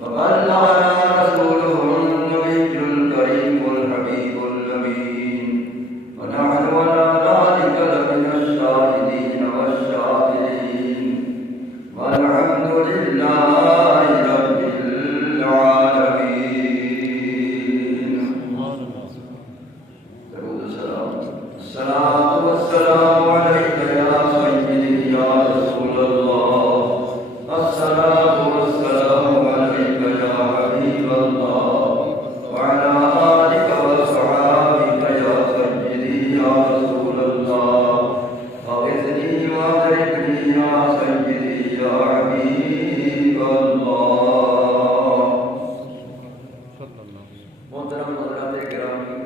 وبلغنا رسوله النبي الكريم الحبيب الأمين ونحن على ذلك لمن الشاهدين والشاكرين والحمد لله رب العالمين. درود السلام. الصلاة والسلام عليك يا سيدي يا رسول الله. الصلاة والسلام عليك يا حبيب الله وعلى آلك وصحابك يا سيدي يا رسول الله. أغثني وأدركني يا سيدي يا حبيب الله. محترم حضرات گرامی،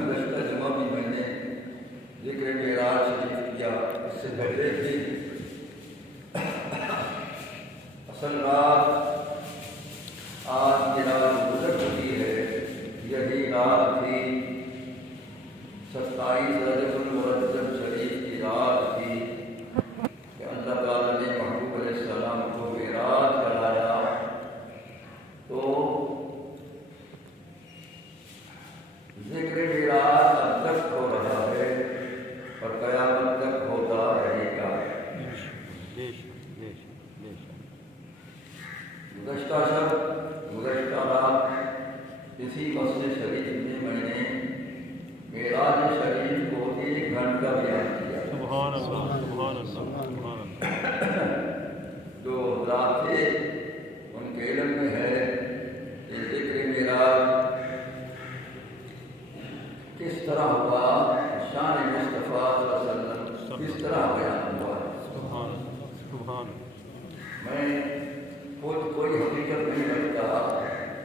گزشتہ جمعہ بھی میں نے ذکر معراج شریف کیا. اس سے پہلے بھی اصل رات آج کی رات گزر چکی ہے. یہی رات تھی 27 رجب المرجب شریف کی رات تھی کہ اللہ تعالیٰ نے محبوب علیہ السلام کو معراج کرایا. تو ذکر معراج اب تک ہو رہا ہے اور قیامت تک ہوتا رہے گا. گزشتہ شب گزشتہ رات اسی مسجد شریف میں میں نے معراج شریف کو 1 گھنٹہ بیان کیا. سبحان اللہ سبحان اللہ سبحان اللہ. جو حضرات تھے ان کے علم میں ہے کہ ذکر معراج کس طرح ہوا، شان مصطفیٰ صلی اللہ علیہ وسلم کس طرح بیان ہوا. سبحان اللہ سبحان اللہ. میں کوئی حقیقت نہیں رکھتا.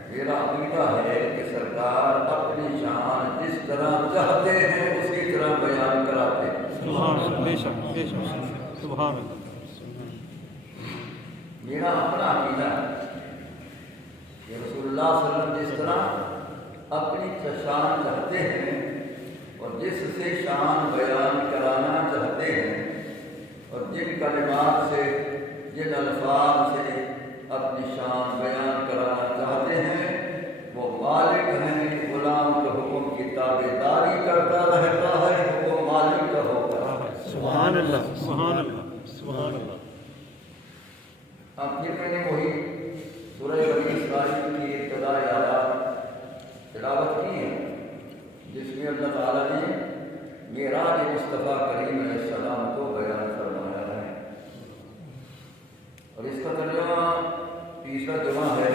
میرا عقیدہ ہے کہ سرکار اپنی شان جس طرح چاہتے ہیں اسی طرح بیان کراتے ہیں. سبحان اللہ. بے شک بے شک. سبحان اللہ. میرا اپنا عقیدہ ہے کہ رسول اللہ صلی اللہ علیہ وسلم جس طرح اپنی شان چاہتے ہیں اور جس سے شان بیان کرانا چاہتے ہیں اور جن کلمات سے جن الفاظ سے اپنی شان بیان کرانا چاہتے ہیں وہ مالک ہیں. غلام کے حکم کی تابع داری کرتا رہتا ہے، حکم مالک کا ہوتا ہے. سبحان اللہ سبحان اللہ سبحان اللہ. اب پھر میں نے وہی سورہ بنی اسرائیل کی ابتدائی آیات تلاوت کی ہے جس میں اللہ تعالیٰ نے معراج مصطفیٰ کریم علیہ السلام کو بیان فرمایا ہے. اور اس کا ترجمہ تیسرا جمعہ ہے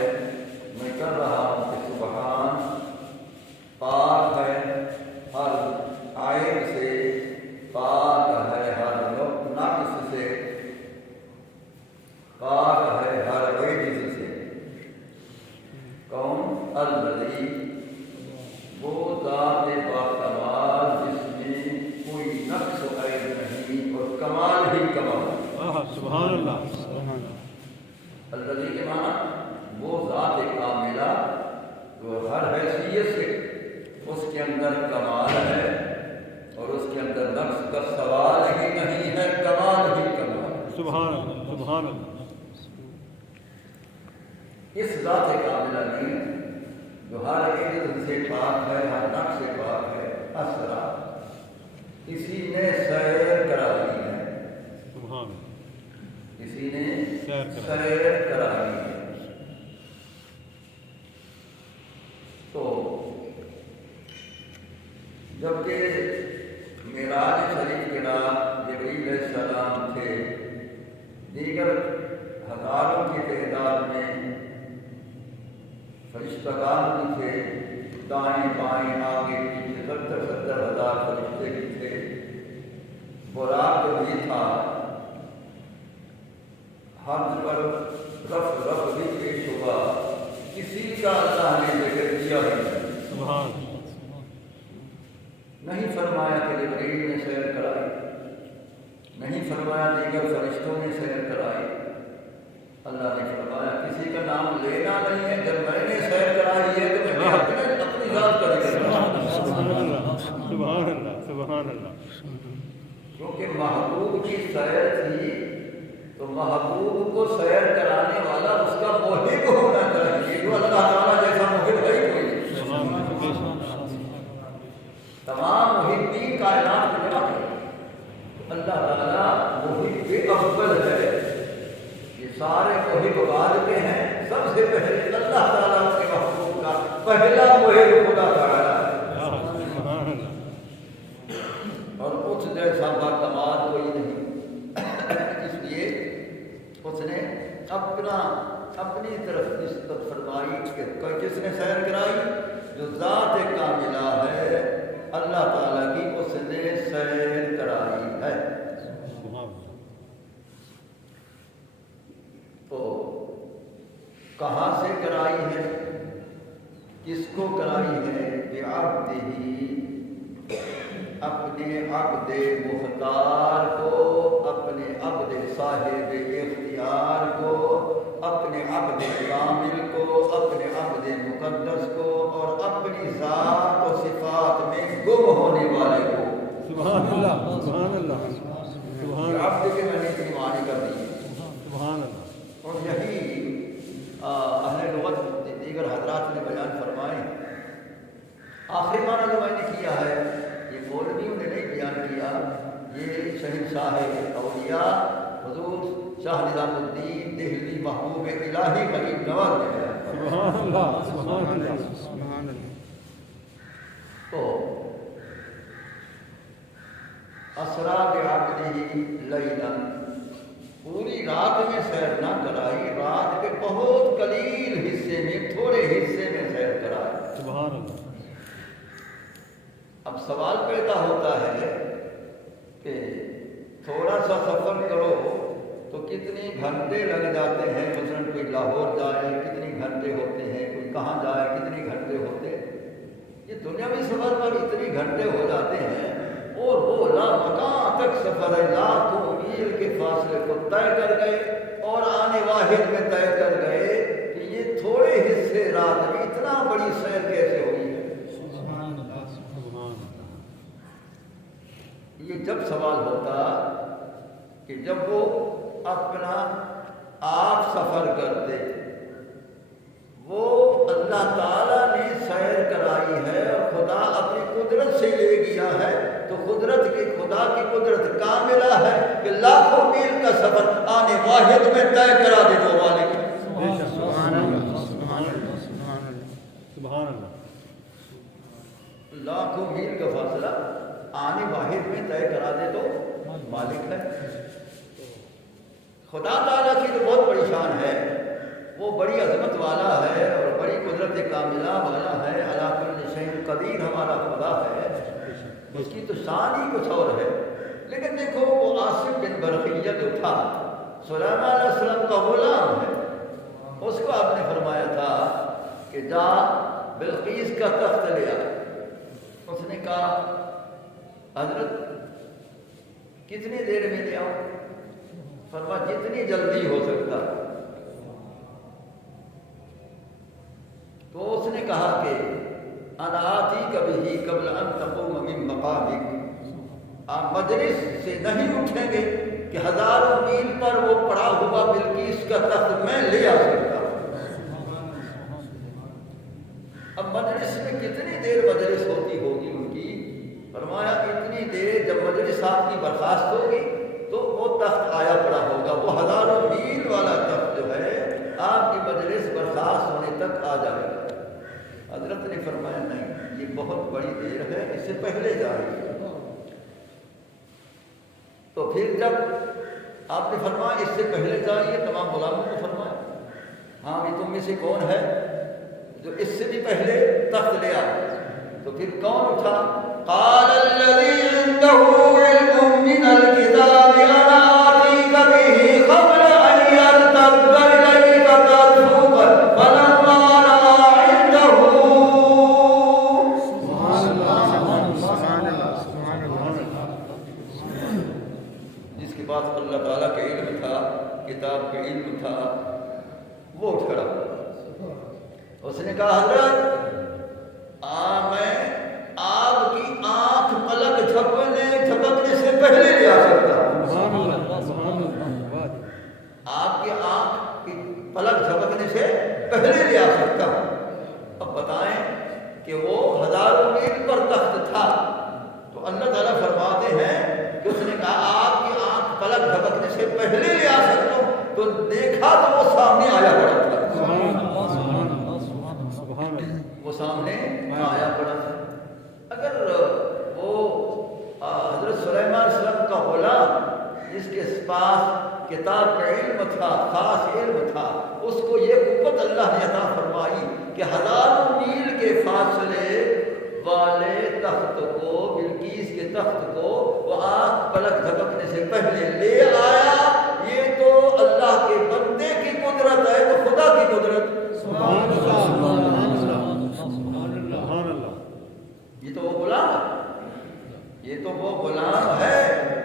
میں کر رہا ہوں کہ سبحان پاک ہے ہر عیب سے، پاک ہے ہر نقص سے، پاک ہے ہر عیب سے. کون؟ الذی، وہ ذات باکمال جس میں کوئی نقص و عیب نہیں اور کمال ہی کمال. سبحان اللہ سبحان اللہ. الذی کے معنی وہ ذات کاملہ جو ہر حیثیت سے اس کے اندر کمال ہے اور اس کے اندر نقص کا سوال ہی نہیں ہے، کمال ہی کمال. سبحان اللہ سبحان اللہ. اس ذات کاملہ نے جو ہر عیب سے پاک ہے، ہر نقص سے پاک ہے، اسرا کسی نے سیر کرا دی ہے. سبحان اللہ. کسی نے سیر کرا دی ہے. تو جبکہ معراج شریف کے رات جبریل علیہ السلام تھے، دیگر ہزاروں کی تعداد میں فرشتگان بھی تھے، دائیں بائیں آگے پیچھے 70 ہزار فرشتے بھی تھے، براق بھی تھا، حمد پر رف بھی پیش ہوا. کسی کا اللہ نے ذکر کیا ہی سبحان نہیں. فرمایا کہ جبریل نے سیر کرائی، نہیں فرمایا دیگر فرشتوں نے سیر کرائی. اللہ نے فرمایا کسی کا نام لینا نہیں ہے. جب میں نے سیر کرائی ہے تو میں اپنی ذات کا ذکر کروں. سبحان اللہ سبحان اللہ سبحان اللہ. کیونکہ محبوب کی سیر تھی تو محبوب کو سیر کرانے والا اس کا محب ہونا چاہیے، جو اللہ تعالیٰ جیسا محب ہے کوئی نہیں۔ تمام محبین کائنات میں جمع ہے، اللہ تعالیٰ محب افضل ہے۔ یہ سارے محب بعد کے ہیں، سب سے پہلے اللہ تعالیٰ کے محبوب کا پہلا محب خدا تعالیٰ ہے، اور اس جیسا باکمال کوئی نہیں۔ اس لیے اس نے اپنی طرف نسبت فرمائی کہ کس نے سیر کرائی؟ جو ذات کاملہ ہے اللہ تعالیٰ کی، اس نے سیر کرائی ہے۔ تو کہاں سے کرائی ہے؟ کس کو کرائی ہے؟ بعبدہ، اپنے عبد مختار کو، اپنے عبد صاحب اختیار کو، اپنے عبد کامل کو، اپنے عبد مقدس کو، اور اپنی ذات و صفات میں گم ہونے والے کو۔ سبحان اللہ، سبحان اللہ، سبحان اللہ۔ عبد کے میں نے معنی کر دی، سبحان اللہ۔ اور یہی اہل لغت دیگر حضرات نے بیان فرمائے۔ آخری معنی جو میں نے کیا ہے یہ مولویوں نے نہیں بیان کیا، یہ شہنشاہ اولیاء حضور شاہ نظام الدین دہلوی محبوب الہی غریب نواز نے بیان فرمایا۔ سبحان اللہ، سبحان اللہ، سبحان اللہ۔ تو اسرا بعبدہ لیلا، پوری رات میں سیر نہ کرائی، رات کے بہت قلیل حصے میں، تھوڑے حصے میں سیر کرائی۔ سبحان اللہ۔ اب سوال پیدا ہوتا ہے کہ تھوڑا سا سفر کرو تو کتنے گھنٹے لگ جاتے ہیں؟ مثلاً کوئی لاہور جائے کتنے گھنٹے ہوتے ہیں، کوئی کہاں جائے کتنے گھنٹے ہوتے ہیں؟ یہ دنیاوی سفر پر اتنے گھنٹے ہو جاتے ہیں، اور وہ لامکان تک سفر ہے، لاکھوں میل کے فاصلے کو طے کر گئے اور آنے واحد میں طے کر گئے کہ یہ تھوڑے حصے رات میں اتنا بڑی سیر کیسے ہوئی ہے؟ یہ جب سوال ہوتا کہ جب وہ اپنا آپ سفر کرتے، وہ اللہ تعالیٰ نے سیر کرائی ہے اور خدا اپنی قدرت سے لے گیا ہے، تو قدرت کی خدا کی قدرت کاملہ ہے کہ لاکھوں میل کا سفر آنے واحد میں طے کرا دے تو والے کی۔ سبحان اللہ، سبحان اللہ، سبحان اللہ، سبحان اللہ۔ لاکھوں میل کا فاصلہ آنے واحد میں طے کرا دے تو مالک ہے۔ خدا تعالیٰ کی تو بہت بڑی شان ہے، وہ بڑی عظمت والا ہے اور بڑی قدرت کاملہ والا ہے، علی کل شیء قدیر ہمارا خدا ہے، اس کی تو شان ہی کچھ اور ہے۔ لیکن دیکھو وہ عاصم بن برقیہ جو تھا، سلیمان علیہ السلام کا غلام ہے، اس کو آپ نے فرمایا تھا کہ جا بلقیس کا تخت لے آ۔ اس نے کہا حضرت کتنی دیر میں لے آؤں؟ فرمایا جتنی جلدی ہو سکتا۔ تو اس نے کہا کہ انا آتیک بہ قبل ان تقوم من مقامک، آپ مجلس سے نہیں اٹھیں گے کہ ہزاروں میل پر وہ پڑا ہوا بلقیس کا تخت میں لے آ سکتا۔ اب مجلس میں کتنی دیر مجلس ہوتی ہوگی ان کی؟ فرمایا اتنی دیر جب مجلس آپ کی برخاست ہوگی تو وہ تخت آیا پڑا ہوگا، وہ ہزاروں میل والا تخت جو ہے آپ کی مجلس برخاست ہونے تک آ جائے گا۔ حضرت نے فرمایا نہیں، یہ بہت بڑی دیر ہے، اس سے پہلے جائے گی۔ تو پھر جب آپ نے فرمایا اس سے پہلے جائیے، تمام غلاموں کو فرمایا ہاں بھی تم میں سے کون ہے جو اس سے بھی پہلے تخت لے آئے؟ تو پھر کون اٹھا؟ قال الذي عنده علم من الكتاب انا آتيك به قبل ان يرتد اليك طرفك فلما رأى عنده جس کے پاس اللہ تعالیٰ کا علم تھا، کتاب کا علم تھا، وہ اٹھ کھڑا۔ اس نے کہا حضرت میں آپ کی آنکھ پلک جھپکنے سے پہلے لے آ سکتا ہوں۔ پہلے لے آ سکتا ہوں۔ اب بتائیں کہ وہ ہزاروں میل پر تخت تھا، تو اللہ تعالیٰ فرماتے ہیں کہ اس نے کہا آپ کی آنکھ پلک جھپکنے سے پہلے لے آ سکتا ہوں، تو دیکھا تو وہ سامنے آیا پڑا تھا، وہ سامنے آیا پڑا تھا۔ اگر وہ حضرت سلیمان علیہ السلام کا غلام جس کے پاس کتاب کا علم تھا، خاص علم تھا، اس کو یہ قوت اللہ نے عطا فرمائی کہ ہزاروں میل کے فاصلے والے تخت کو، بلقیس کے تخت کو وہ آنکھ پلک جھپکنے سے پہلے لے آیا، یہ تو اللہ کے بندے کی قدرت ہے، تو خدا کی قدرت۔ سبحان اللہ، سبحان اللہ۔ یہ تو وہ غلام ہے، یہ تو وہ غلام ہے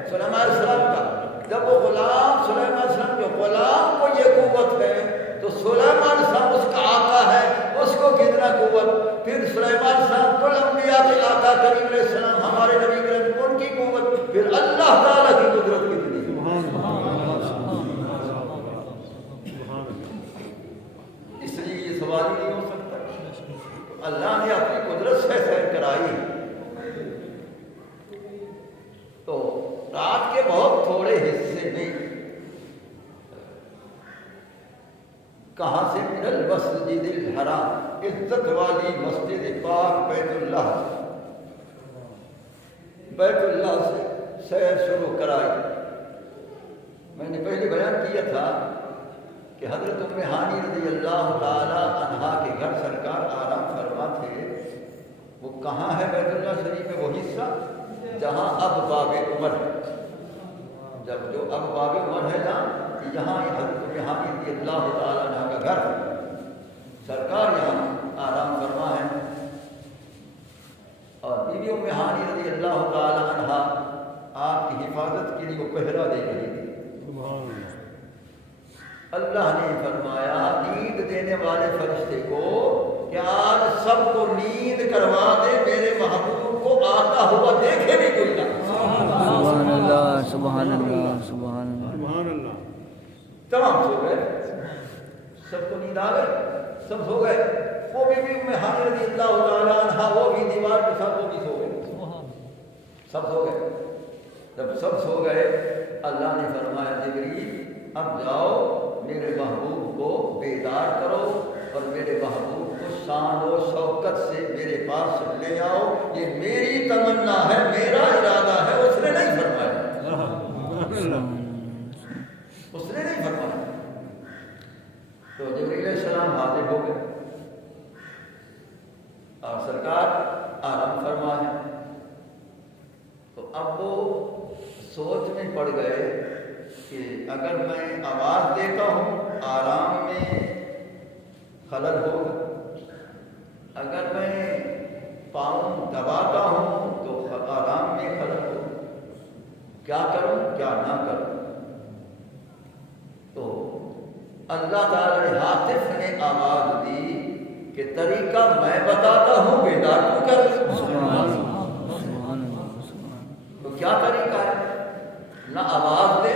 سلیمان علیہ السلام کا۔ جب وہ غلام سلیمان علیہ السلام کے غلام کو یہ قوت ہے، تو سلیمان علیہ السلام اس کا آقا ہے، اس کو کتنا قوت؟ پھر سلیمان علیہ السلام کل انبیاء کے آقا کریم علیہ السلام ہمارے نبی کریم، ان کی قوت، پھر اللہ تعالیٰ کی قدرت کتنی؟ اس لیے یہ سوال ہی نہیں ہو سکتا۔ اللہ نے اپنی قدرت سے سیر کرائی۔ تو رات کے بہت تھوڑے حصے میں کہاں سے؟ من المسجد الحرام، عزت والی مسجد پاک بیت اللہ، بیت اللہ سے سیر شروع کرائی۔ میں نے پہلے بیان کیا تھا کہ حضرت ام ہانی رضی اللہ تعالی عنہا کے گھر سرکار آرام فرما تھے۔ وہ کہاں ہے بیت اللہ شریف میں؟ وہ حصہ جہاں اب باب عمر ہے، جب جو اب باب عمر ہے جہاں، یہاں حضرت ام ہانی رضی اللہ تعالی عنہا کا گھر، سرکار یہاں آرام فرما ہے، اور بی بی ام ہانی رضی اللہ تعالی عنہا آپ کی حفاظت کے لیے وہ پہرا دے رہی تھی۔ اللہ نے فرمایا نیند دینے والے فرشتے کو کہ آج سب کو نیند کروا دے، میرے محبوب کو آتا ہوا دیکھے بھی کوئی نہ۔ سبحان اللہ، سبحان اللہ، سبحان اللہ۔ تمام سو گئے، سب کو نیند آ گئی، سب سو گئے۔ وہ بی بی ام ہانی رضی اللہ تعالیٰ عنہا وہ بھی دیوار کے ساتھ وہ بھی سو گئے، سب سو گئے۔ جب سب سو گئے، اللہ نے فرمایا جبریل اب جاؤ میرے محبوب کو بیدار کرو اور میرے محبوب کو شان و شوکت سے میرے پاس لے آؤ، یہ میری تمنا ہے، میرا ارادہ ہے، اس نے نہیں فرمایا، اس نے نہیں فرمایا۔ تو جبریل علیہ السلام حاضر ہو گئے اور سرکار آرام فرما ہے۔ تو اب وہ سوچ میں پڑ گئے کہ اگر میں آواز دیتا ہوں آرام میں خلل ہوگا، اگر میں پاؤں دباتا ہوں تو آرام میں خلل ہوگا، کیا کروں کیا نہ کروں؟ تو اللہ تعالیٰ نے ہاتف نے آواز دی کہ طریقہ میں بتاتا ہوں، بیدار تو کر۔ تو کیا طریقہ ہے؟ نہ آواز دے،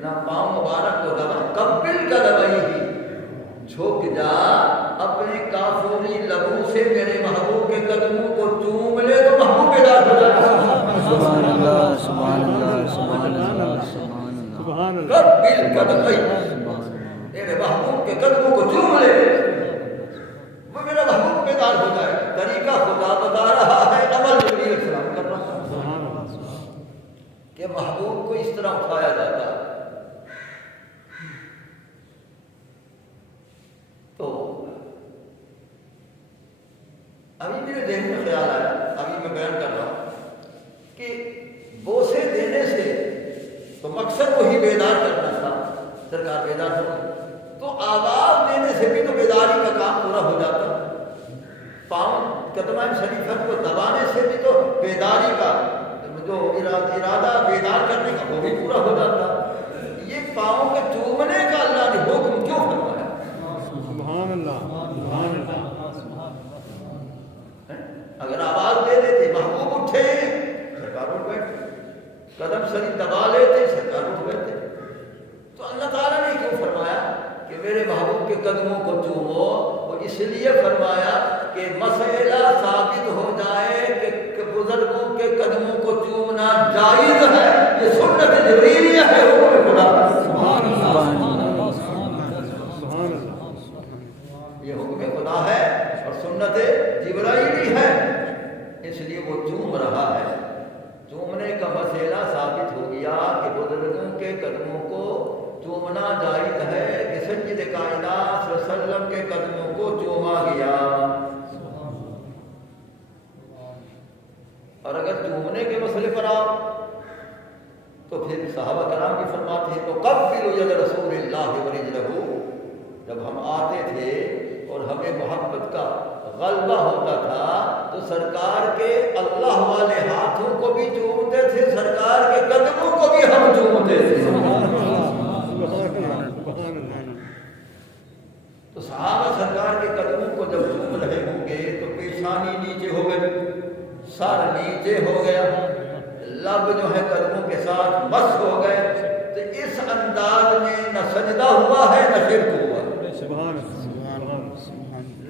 نہ پاؤں مبارک کو دبا، قبل کا دبائی ہی، جھک جا اپنے کافوری لبوں سے میرے محبوب کے قدموں کو چوم لے تو محبوب بیدار ہو جائے۔ سبحان اللہ، سبحان اللہ، سبحان اللہ، سبحان اللہ۔ قبل کا دبائی، میرے محبوب کے قدموں کو چوم لے، وہ میرا محبوب بیدار ہو جائے۔ طریقہ خدا بتا رہا ہے، عمل جبریل علیہ السلام کر رہا ہے کہ محبوب کو اس طرح اٹھایا جاتا ہے۔ تو ابھی میرے ذہن میں خیال آیا، ابھی میں بیان کر رہا ہوں کہ بوسے دینے سے تو مقصد وہی بیدار کرنا تھا، سرکار بیدار ہو گئی، تو آواز دینے سے بھی تو بیداری کا کام پورا ہو جاتا، پاؤں قدمین شریفت کو دبانے سے بھی تو بیداری کا جو ارادہ بیدار کرنے کا وہ بھی پورا ہو جاتا۔ یہ پاؤں کے چومنے کا اللہ نے حکم کیوں فرمایا؟ سبحان اللہ، سبحان اللہ۔ اگر آواز دے دیتے محبوب اٹھے، سرکار اٹھ بیٹھے، قدم شریف دبا لیتے، سرکار اٹھ بیٹھے، تو اللہ تعالیٰ نے کیوں فرمایا کہ میرے محبوب کے قدموں کو چومو، وہ اس لیے فرمایا کہ مسئلہ ثابت ہو جائے کہ بزرگوں کے قدموں کو چومنا جائز ہے، یہ سنت جبریلیہ ہے، حکم خدا، یہ حکم خدا ہے اور سنت جبرائیلی ہے، اس لیے وہ چوم رہا ہے۔ چومنے کا مسئلہ ثابت ہو گیا کہ بزرگوں کے قدموں کو چومنا جائز ہے کہ سید کائنات صلی اللہ علیہ وسلم کے قدموں کو چوما گیا۔ اور اگر چومنے کے مسئلے پر آؤ تو پھر صحابہ کرام بھی فرماتے ہیں تو قبلوا ید رسول اللہ ورجلہ، جب ہم آتے تھے اور ہمیں محبت کا غلبہ ہوتا تھا تو سرکار کے اللہ والے ہاتھوں کو بھی چومتے تھے، سرکار کے قدموں کو بھی ہم چومتے تھے۔ تو صحابہ سرکار کے قدموں کو جب چوم رہے ہوں گے تو پیشانی نیچے ہو گئی، سر نیچے ہو گیا، لب جو ہے قدموں کے ساتھ مس ہو گئے، تو اس انداز میں نہ سجدہ ہوا ہے نہ شرک ہوا،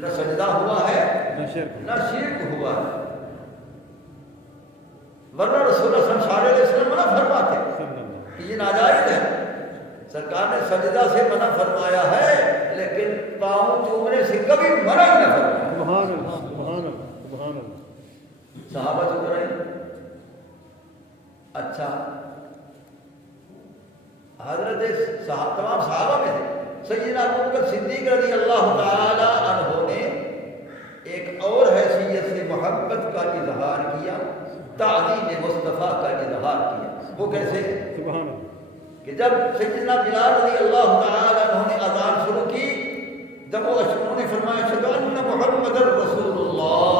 نہ سجدہ ہوا ہے نہ شرک ہوا ہے، ورنہ رسول اللہ صلی اللہ علیہ وسلم منع فرماتے کہ یہ ناجائز ہے۔ سرکار نے سجدہ سے منع فرمایا ہے لیکن پاؤں چومنے سے کبھی منع ہی نہ فرمایا۔ صحابہ چوم رہے ہیں، اچھا حضرت تمام صحابہ میں تھے، سیدنا ابوبکر صدیق رضی اللہ تعالی عنہ نے ایک اور حیثیت سے محبت کا اظہار کیا، تعظیم مصطفیٰ کا اظہار کیا۔ وہ کیسے؟ کہ جب سیدنا بلال رضی اللہ تعالی عنہ نے اذان شروع کی، جب وہ انہوں نے فرمایا اشہد ان محمد رسول اللہ،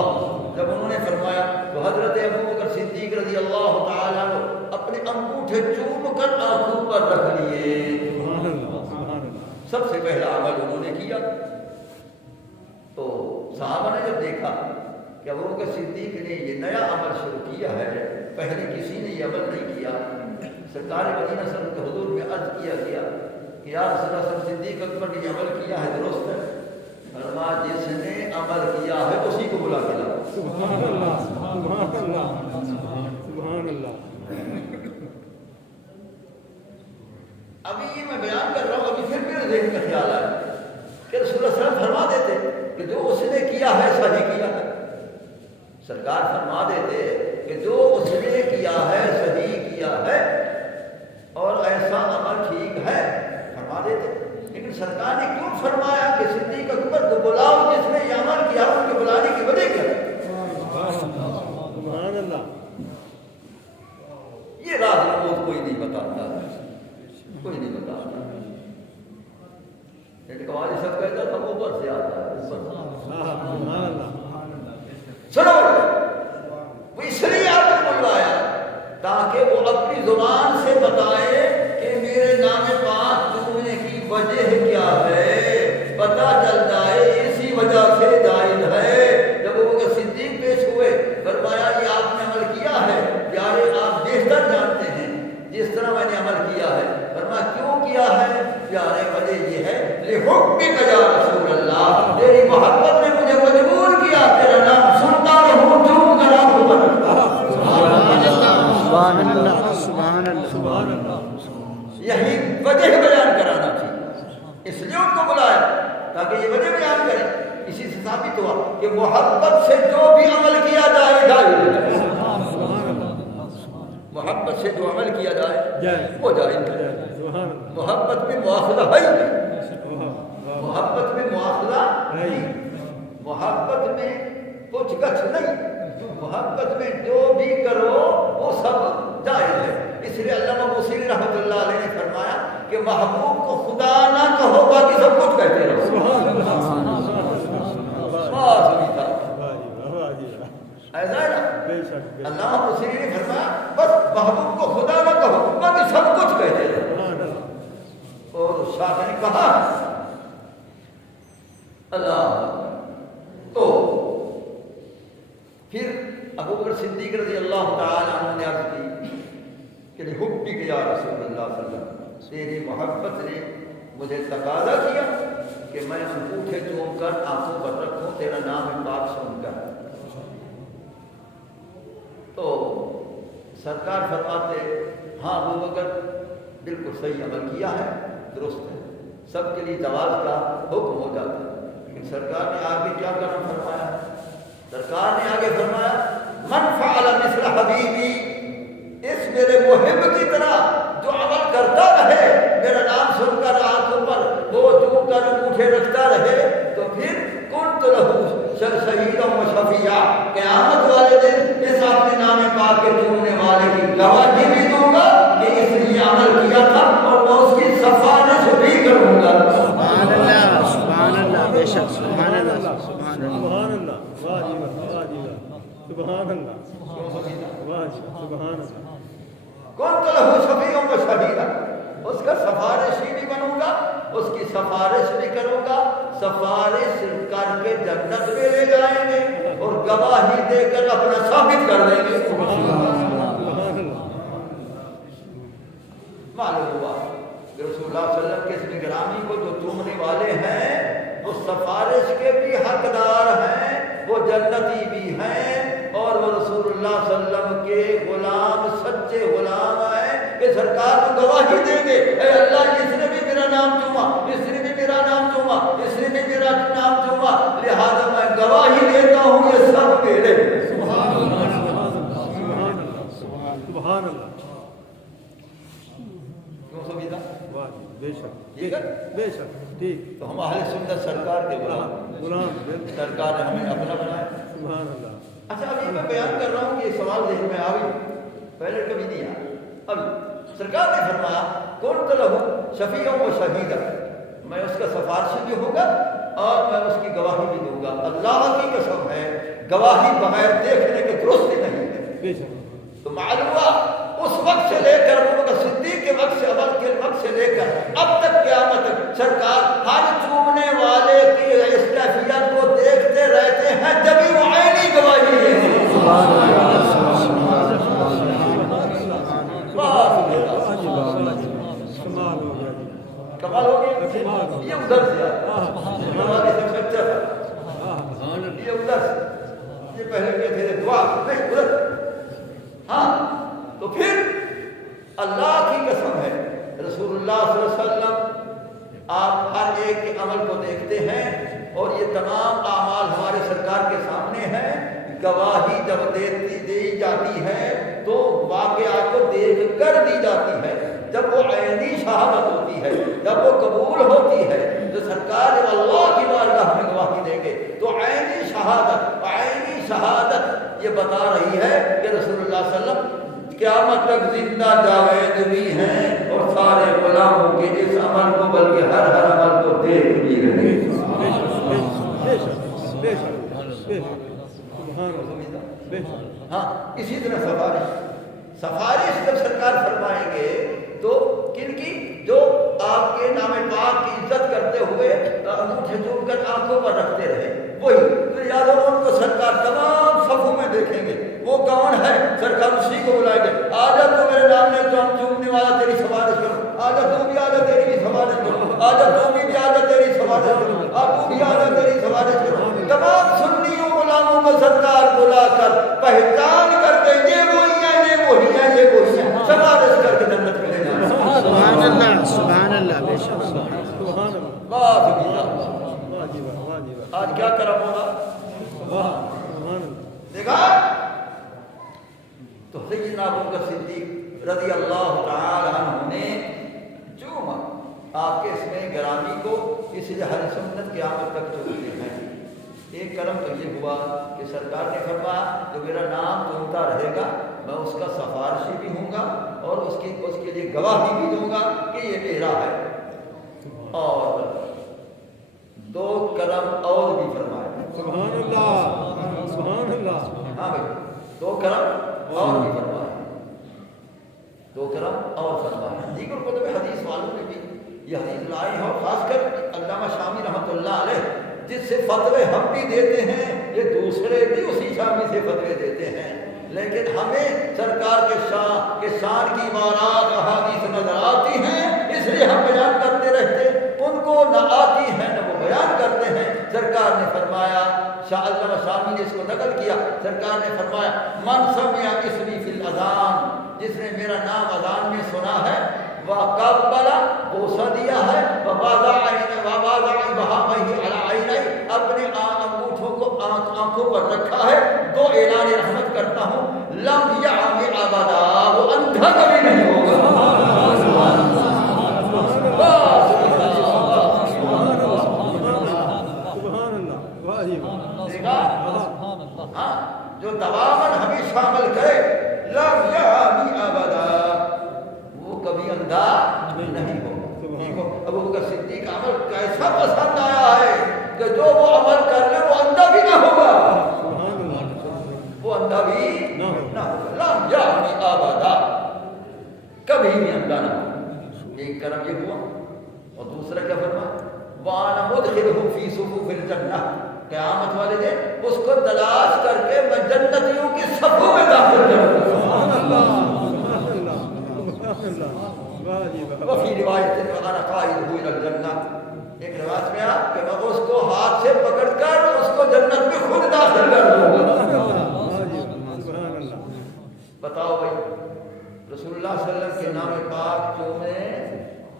جب انہوں نے فرمایا تو حضرت ابوبکر صدیق رضی اللہ تعالی عنہ اپنے انگوٹھے چوم کر آنکھوں پر رکھ لیے۔ سب سے پہلا عمل انہوں نے کیا۔ تو صحابہ نے جب دیکھا کہ ابوبکر صدیق نے یہ نیا عمل شروع کیا ہے، پہلے کسی نے یہ عمل نہیں کیا، سرکار مدینہ صلی اللہ علیہ وسلم کے حضور میں عرض کیا گیا کہ یا رسول اللہ صلی اللہ علیہ وسلم صدیق اکبر نے یہ عمل کیا ہے درست ہے؟ فرمایا جس نے عمل کیا ہے اسی کو بلا کے لاؤ۔ سبحان اللہ، سبحان اللہ، سبحان اللہ۔ ابھی یہ میں بیان کر رہا ہوں، ابھی پھر میرے ذہن کا خیال آیا کہ رسول اللہ صلی اللہ علیہ وسلم فرما دیتے کہ جو اس نے کیا ہے صحیح کیا ہے، سرکار فرما دیتے کہ جو اس نے کیا ہے صحیح کیا ہے اور ایسا عمل ٹھیک ہے، فرما دیتے۔ لیکن سرکار نے کیوں فرمایا کہ صدیق اکبر کو بلاؤ جس نے یہ عمل کیا، ان کے بلانے کی وجہ کیا؟ سبحان اللہ۔ یہ راز رموز کوئی نہیں بتاتا، کوئی نہیں بتاتا۔ ایک قوالی سب کہتا تھا اوپر سے آتا ہے، سنو وہ اس لیے آپ کو بلوایا تاکہ وہ اپنی زبان سے بتائے کہ میرے نام پاک چومنے کی وجہ کیا ہے، پتہ چل جائے اسی وجہ سے جائز ہے۔ جب وہ صدیق پیش ہوئے فرمایا یہ آپ نے عمل کیا ہے، پیارے آپ بہتر جانتے ہیں جس طرح میں نے عمل کیا ہے۔ فرمایا کیوں کیا ہے؟ پیارے وجہ یہ ہے لحبک یا رسول اللہ، تیری محبت نے مجھے مجبور کیا تیرا نام سنتا رہوں، چوم کر آنکھوں پر رکھتا۔ سبحان اللہ، سبحان اللہ، سبحان اللہ۔ یہی وجہ بیان کرانا تھی، اس لیے ان کو بلایا تاکہ یہ وجہ بیان کریں۔ اسی سے ثابت ہوا کہ محبت سے جو بھی عمل کیا جائے جائز ہے، محبت سے جو عمل کیا جائے وہ جائز ہے۔ محبت میں مواخذہ ہے ہی نہیں، محبت میں مواخذہ نہیں، محبت میں کچھ گچھ نہیں، محبت میں جو بھی کرو وہ سب جائز ہے۔ اس لیے علامہ موسیقی رحمۃ اللہ علیہ نے فرمایا کہ محبوب کو خدا نہ کہو باقی سب کچھ کہتے رہو۔ ایسا ہے نا، علامہ موسیقی نے فرمایا بس محبوب کو خدا نہ کہو باقی سب کچھ کہتے رہو۔ اور شاہ نے کہا اللہ، تو پھر ابوبکر صدیق رضی اللہ تعالی عنہ نے عرض کی کہ حبک یا رسول اللہ صلی اللہ علیہ وسلم، تیری محبت نے مجھے تقاضا کیا انگوٹھے چوم کر آنکھوں پر رکھوں تیرا نام پاک سن کر۔ تو سرکار فرماتے ہاں ابو بکر بالکل صحیح عمل کیا ہے، درست ہے، سب کے لیے جواز کا حکم ہو جاتا ہے، لیکن سرکار نے آگے کیا کرنا فرمایا؟ سرکار نے آگے فرمایا من فعل مثل حبیبی، اس میرے محب کی طرح جو عمل کرتا رہے، میرا نام سن کر آنکھوں پر وہ چوم کر انگوٹھے رکھتا رہے، تو پھر کنت لہو شہیدا و شفیعا، قیامت والے دن اس اپنے نام پاک کے چومنے والے کی گواہی بھی دوں گا کہ اس نے یہ عمل کیا تھا، اور میں اس کی سفارش بھی کروں گا۔ سبحان اللہ، سبحان اللہ، بے شک سبحان اللہ، سبحان اللہ، سبحان اللہ، واہ جی واہ، واہ جی واہ، سبحان اللہ، واہ جی سبحان اللہ۔ کنت لہو شفیعا و شہیدا، اس کا سفارشی بھی بنوں گا، اس کی سفارش بھی کروں گا، سفارش کر کے جنت میں لے جائیں گے اور گواہی دے کر اپنا ثابت کر دیں گے۔ معلوم ہوا کہ رسول اللہ صلی اللہ علیہ وسلم کے اس نگرامی کو جو چومنے والے ہیں وہ سفارش کے بھی حقدار ہیں، وہ جنتی بھی ہیں، اور وہ رسول اللہ صلی اللہ علیہ وسلم کے غلام، سچے غلام ہیں کہ سرکار کو گواہی دیں گے اے اللہ اس نے بھی میرا نام چوما، اس نے بھی میرا نام چوما، اس نے بھی میرا نام چوما، لہذا میں گواہی دیتا ہوں یہ سب میرے۔ سبحان اللہ، سبحان اللہ، سبحان اللہ، کیوں سمجھتا؟ واہ جی بے شک، یہ کر بے شک، ٹھیک، تو ہم اہل سنت سرکار کے غلام، غلام، سرکار نے ہمیں اپنا بنایا۔ سبحان اللہ۔ اچھا ابھی میں بیان کر رہا ہوں کہ یہ سوال ذہن میں آ گئی، پہلے کبھی نہیں آیا۔ اب سرکار نے فرمایا کنت لہو شفیعا و شہیدا، میں اس کا سفارشی بھی ہوں گا اور میں اس کی گواہی بھی دوں گا۔ اللہ کی قسم ہے گواہی بغیر دیکھنے کے درست ہی نہیں ہے۔ بے شک، تو معلوم ہوا اس وقت سے لے کر ابو بکر صدیق کے وقت سے، عمل کے وقت سے لے کر اب تک قیامت تک سرکار ہر چومنے والے کی اس کیفیت کو دیکھتے رہتے ہیں، جبھی وہ عینی گواہی ہے۔ سبحان اللہ، سبحان اللہ، کمال ہو گیا جی، کمال ہو گیا، یہ ادھر سے آتا ہے، سب سے اچھا یہ ادھر سے، یہ پہلے کہتے تھے دعا نہیں ادھر، ہاں تو پھر اللہ کی قسم ہے رسول اللہ صلی اللہ علیہ وسلم آپ ہر ایک کے عمل کو دیکھتے ہیں، اور یہ تمام اعمال ہمارے سرکار کے سامنے ہیں۔ گواہی جب دی جاتی ہے تو واقعات کو دیکھ کر دی جاتی ہے، جب وہ عینی شہادت ہوتی ہے، جب وہ قبول ہوتی ہے، تو سرکار جب اللہ کی بارگاہ میں گواہی دیں گے تو عینی شہادت یہ بتا رہی ہے کہ رسول اللہ صلی اللہ علیہ وسلم قیامت تک زندہ جاوید بھی ہیں، اور سارے غلاموں کے اس عمل کو بلکہ ہر عمل کو دیکھ بھی رہے ہیں۔ بے شک، بے شک، بے شک، سبحان اللہ، بے شک، ہاں اسی طرح سفارش جب سرکار فرمائیں گے تو کن کی؟ جو آپ کے نام پاک کی عزت کرتے ہوئے انگوٹھے چوم کر آنکھوں پر رکھتے رہے، وہی تو یاد ہو ان کو سرکار تمام صفوں میں دیکھیں گے، وہ کون ہے؟ سرکار اسی کو بلائیں گے، آجا تو میرے نام نے چومنے والا تیری سفارش کرو، آجا تو بھی آجا تیری بھی سفارش کرو، آجا تو بھی آجا تیری سفارش کرو، تو بھی آجا تیری سفارش کرو۔ تمام سنیوں غلاموں کو سرکار بلا کر پہچان کر کے یہ وہی ہیں، یہ وہی ہیں، یہ وہی ہیں، سفارش کر کے جنت میں لے جانا۔ سبحان اللہ، سبحان اللہ، بے شک، سبحان اللہ، واہ جی واہ، واہ جی واہ، واہ جی واہ، آج کیا کرم ہوگا واہ، سبحان اللہ، دیکھا؟ تو سیدنا ابو بکر صدیق رضی اللہ تعالی عنہ نے چوما آپ کے اس میں گرامی کو، اس لیے ہر سنت قیامت تک چومتے ہیں۔ ایک کرم تو یہ ہوا کہ سرکار نے فرمایا جو میرا نام چومتا رہے گا میں اس کا سفارشی بھی ہوں گا اور اس کے لیے گواہی بھی دوں گا کہ یہ میرا ہے۔ اور دو کرم اور بھی فرمائے، سبحان اللہ، سبحان اللہ، ہاں بھائی دو کرم اور بھی فرمائے، دو کرم اور فرمائے۔ دیگر کتب حدیث والوں نے بھی یہ حدیث لائی ہے، اور خاص کر علامہ شامی رحمۃ اللہ علیہ جس سے فتوے ہم بھی دیتے ہیں، یہ دوسرے بھی اسی شامی سے فتوے دیتے ہیں، لیکن ہمیں سرکار کے شان کی عبارات احادیث نظر آتی ہیں، اس لیے ہم بیان کرتے رہتے، ان کو نہ آتی ہیں نہ وہ بیان کرتے سرکار نے فرمایا، شاہ علامہ شامی نے اس کو نقل کیا، سرکار نے فرمایا من سمع اسمی فی الاذان، جس نے میرا نام اذان میں سنا ہے، وقبل بوسہ دیا ہے، ووضع ابہامہ علی عینیہ، اپنے انگوٹھوں کو آنکھوں پر رکھا ہے، تو اعلان رحمت کرتا ہوں لم یعم ابدا، وہ اندھا کبھی نہیں ہوگا۔ ہاں جو دوامن ہمیشہ عمل کرے لم یعم ابدا، وہ کبھی اندھا نہیں ہوگا۔ دیکھو ابو بکر صدیق کا عمل کیسا پسند آیا ہے کہ جو وہ عمل کر لے وہ اندھا بھی نہ ہوگا، وہ اندھا بھی نہ ہوگا، لم یعم ابدا، کبھی بھی اندھا نہ ہوگا۔ ایک کرم یہ ہوا، اور دوسرا کیا فرمایا، وَأَنَا مُدْخِلُهُ فِي صُفُوفِ الْجَنَّةِ، قیامت والے دن اس کو تلاش کر کے میں جنتیوں کی صفوں میں داخل کروں گا۔ وفی روایت وَأَنَا قَائِدُهُ إِلَى الْجَنَّةِ، ایک روایت میں آپ کہ میں اس کو ہاتھ سے پکڑ کر اس کو جنت میں خود داخل کر دوں گا۔ بتاؤ بھائی، رسول اللہ صلی اللہ علیہ وسلم کے نام پاک چومیں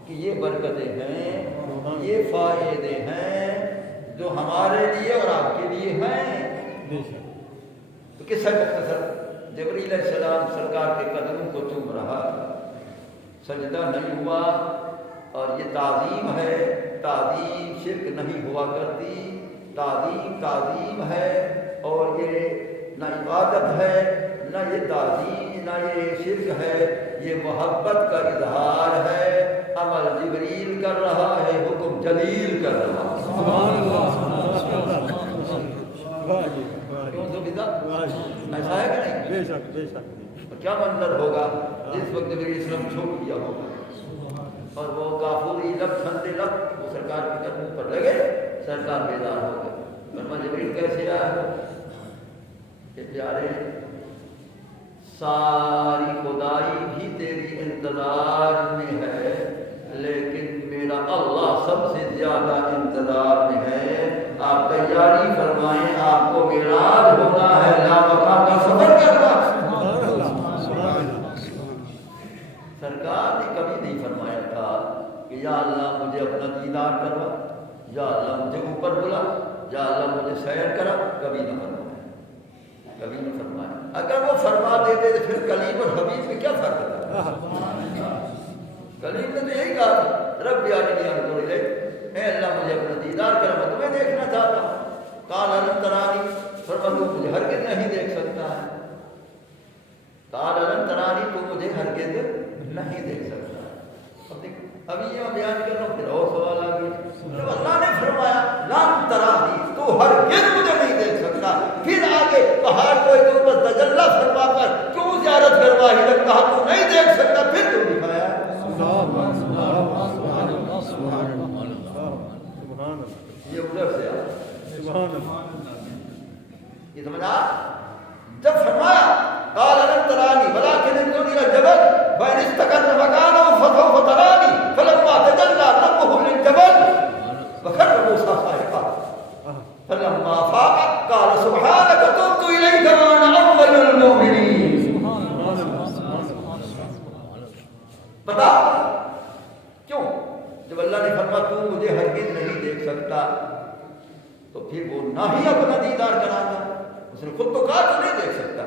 کہ یہ برکتیں ہیں، یہ فائدے ہیں جو ہمارے لیے اور آپ کے لیے ہیں۔ تو کس ہے مختصر، جبرائیل علیہ السلام سرکار کے قدموں کو چوم رہا، سجدہ نہیں ہوا، اور یہ تعظیم ہے، تعظیم شرک نہیں ہوا کرتی، تعظیم ہے، اور یہ نہ عبادت ہے، نہ یہ تعظیم، نہ یہ شرک ہے، یہ محبت کا اظہار ہے۔ عمل جبریل کر رہا ہے، حکم جلیل کر رہا ہے۔ سبحان اللہ۔ کیوں زبیدہ ایسا ہے کہ نہیں؟ بے شک بے شک۔ کیا منظر ہوگا جس وقت جبریل اسلام چھوڑ دیا ہوگا اور وہ کافوری لب ٹھنڈے لب وہ سرکار کے قدموں پر لگے، سرکار بیدار ہو گئے۔ فرما جبریل کیسے آیا ہے کہ پیارے ساری خدائی بھی تیری انتظار میں ہے، لیکن میرا اللہ سب سے زیادہ انتظار میں ہے، آپ تیاری فرمائیں، آپ کو معراج ہونا ہے، لامکان کا سفر کرنا ہے۔ سرکار نے کبھی نہیں فرمایا تھا کہ یا اللہ مجھے اپنا دیدار کروا، یا اللہ مجھے اوپر بلا، یا اللہ مجھے سیر کرا، کبھی نہ فرمایا، کبھی نہیں فرمایا۔ اگر وہ فرما دیتے تو پھر کلیم اور حبیب میں کیا فرق تھا؟ کلیم نے تو یہی کہا تھا رب ارنی انظر الیک، اے اللہ مجھے اپنا دیدار کرا، میں تمہیں دیکھنا چاہتا ہوں۔ قال لن ترانی، فرمایا تو مجھے ہرگز نہیں دیکھ سکتا ہے۔ قال لن ترانی، تو مجھے ہرگز نہیں دیکھ سکتا ہے۔ اب دیکھ ابھی یہ میں بیان کر رہا ہوں، پھر اور سوال آ گیا، جب اللہ نے فرمایا لن ترانی، تو ہرگز مجھے نہیں دیکھ سکتا، پھر آگے پہاڑ کو ایک اوپر تجلی فرما کر کیوں زیارت کروائی، جب کہا تو نہیں دیکھ سکتا پھر کیوں دکھایا؟ یہ ادھر سے یہ سمجھا؟ جب فرمایا قال لن ترانی ولكن انظر الى الجبل فان استقر مكانه فسوف تراني فلما تجلى ربه للجبل وخر موسى صاعقا فلما فاق قال سبحانك تبت اليك وانا اول المؤمنين۔ بتا کیوں؟ جب اللہ نے فرمایا تو مجھے ہرگز نہیں دیکھ سکتا، تو پھر وہ نہ ہی اپنا دیدار کراتا، اس نے خود تو کہا تو نہیں دیکھ سکتا،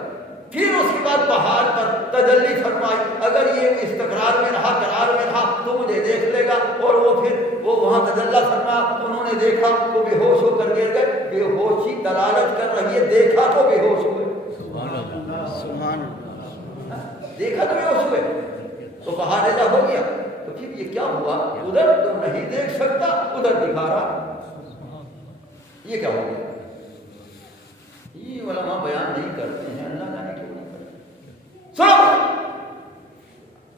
پھر اس کے بعد پہاڑ پر تجلی فرمائی، اگر یہ استقرار میں رہا، قرار میں رہا تو مجھے دیکھ لے گا، اور وہ پھر وہ وہاں تجلی فرما، انہوں نے دیکھا وہ بے ہوش ہو کر گر گئے، بے ہوشی دلالت کر رہی ہے، دیکھا تو بے ہوش ہوئے، دیکھا تو بے ہوش ہوئے، تو پہاڑ ایسا ہو گیا، تو پھر یہ کیا ہوا، ادھر تو نہیں دیکھ سکتا، ادھر دکھا رہا، یہ کیا ہو گیا؟ یہ علماء بیان نہیں کرتے ہیں، اللہ جانے کیوں نہیں کرتے۔ سنو،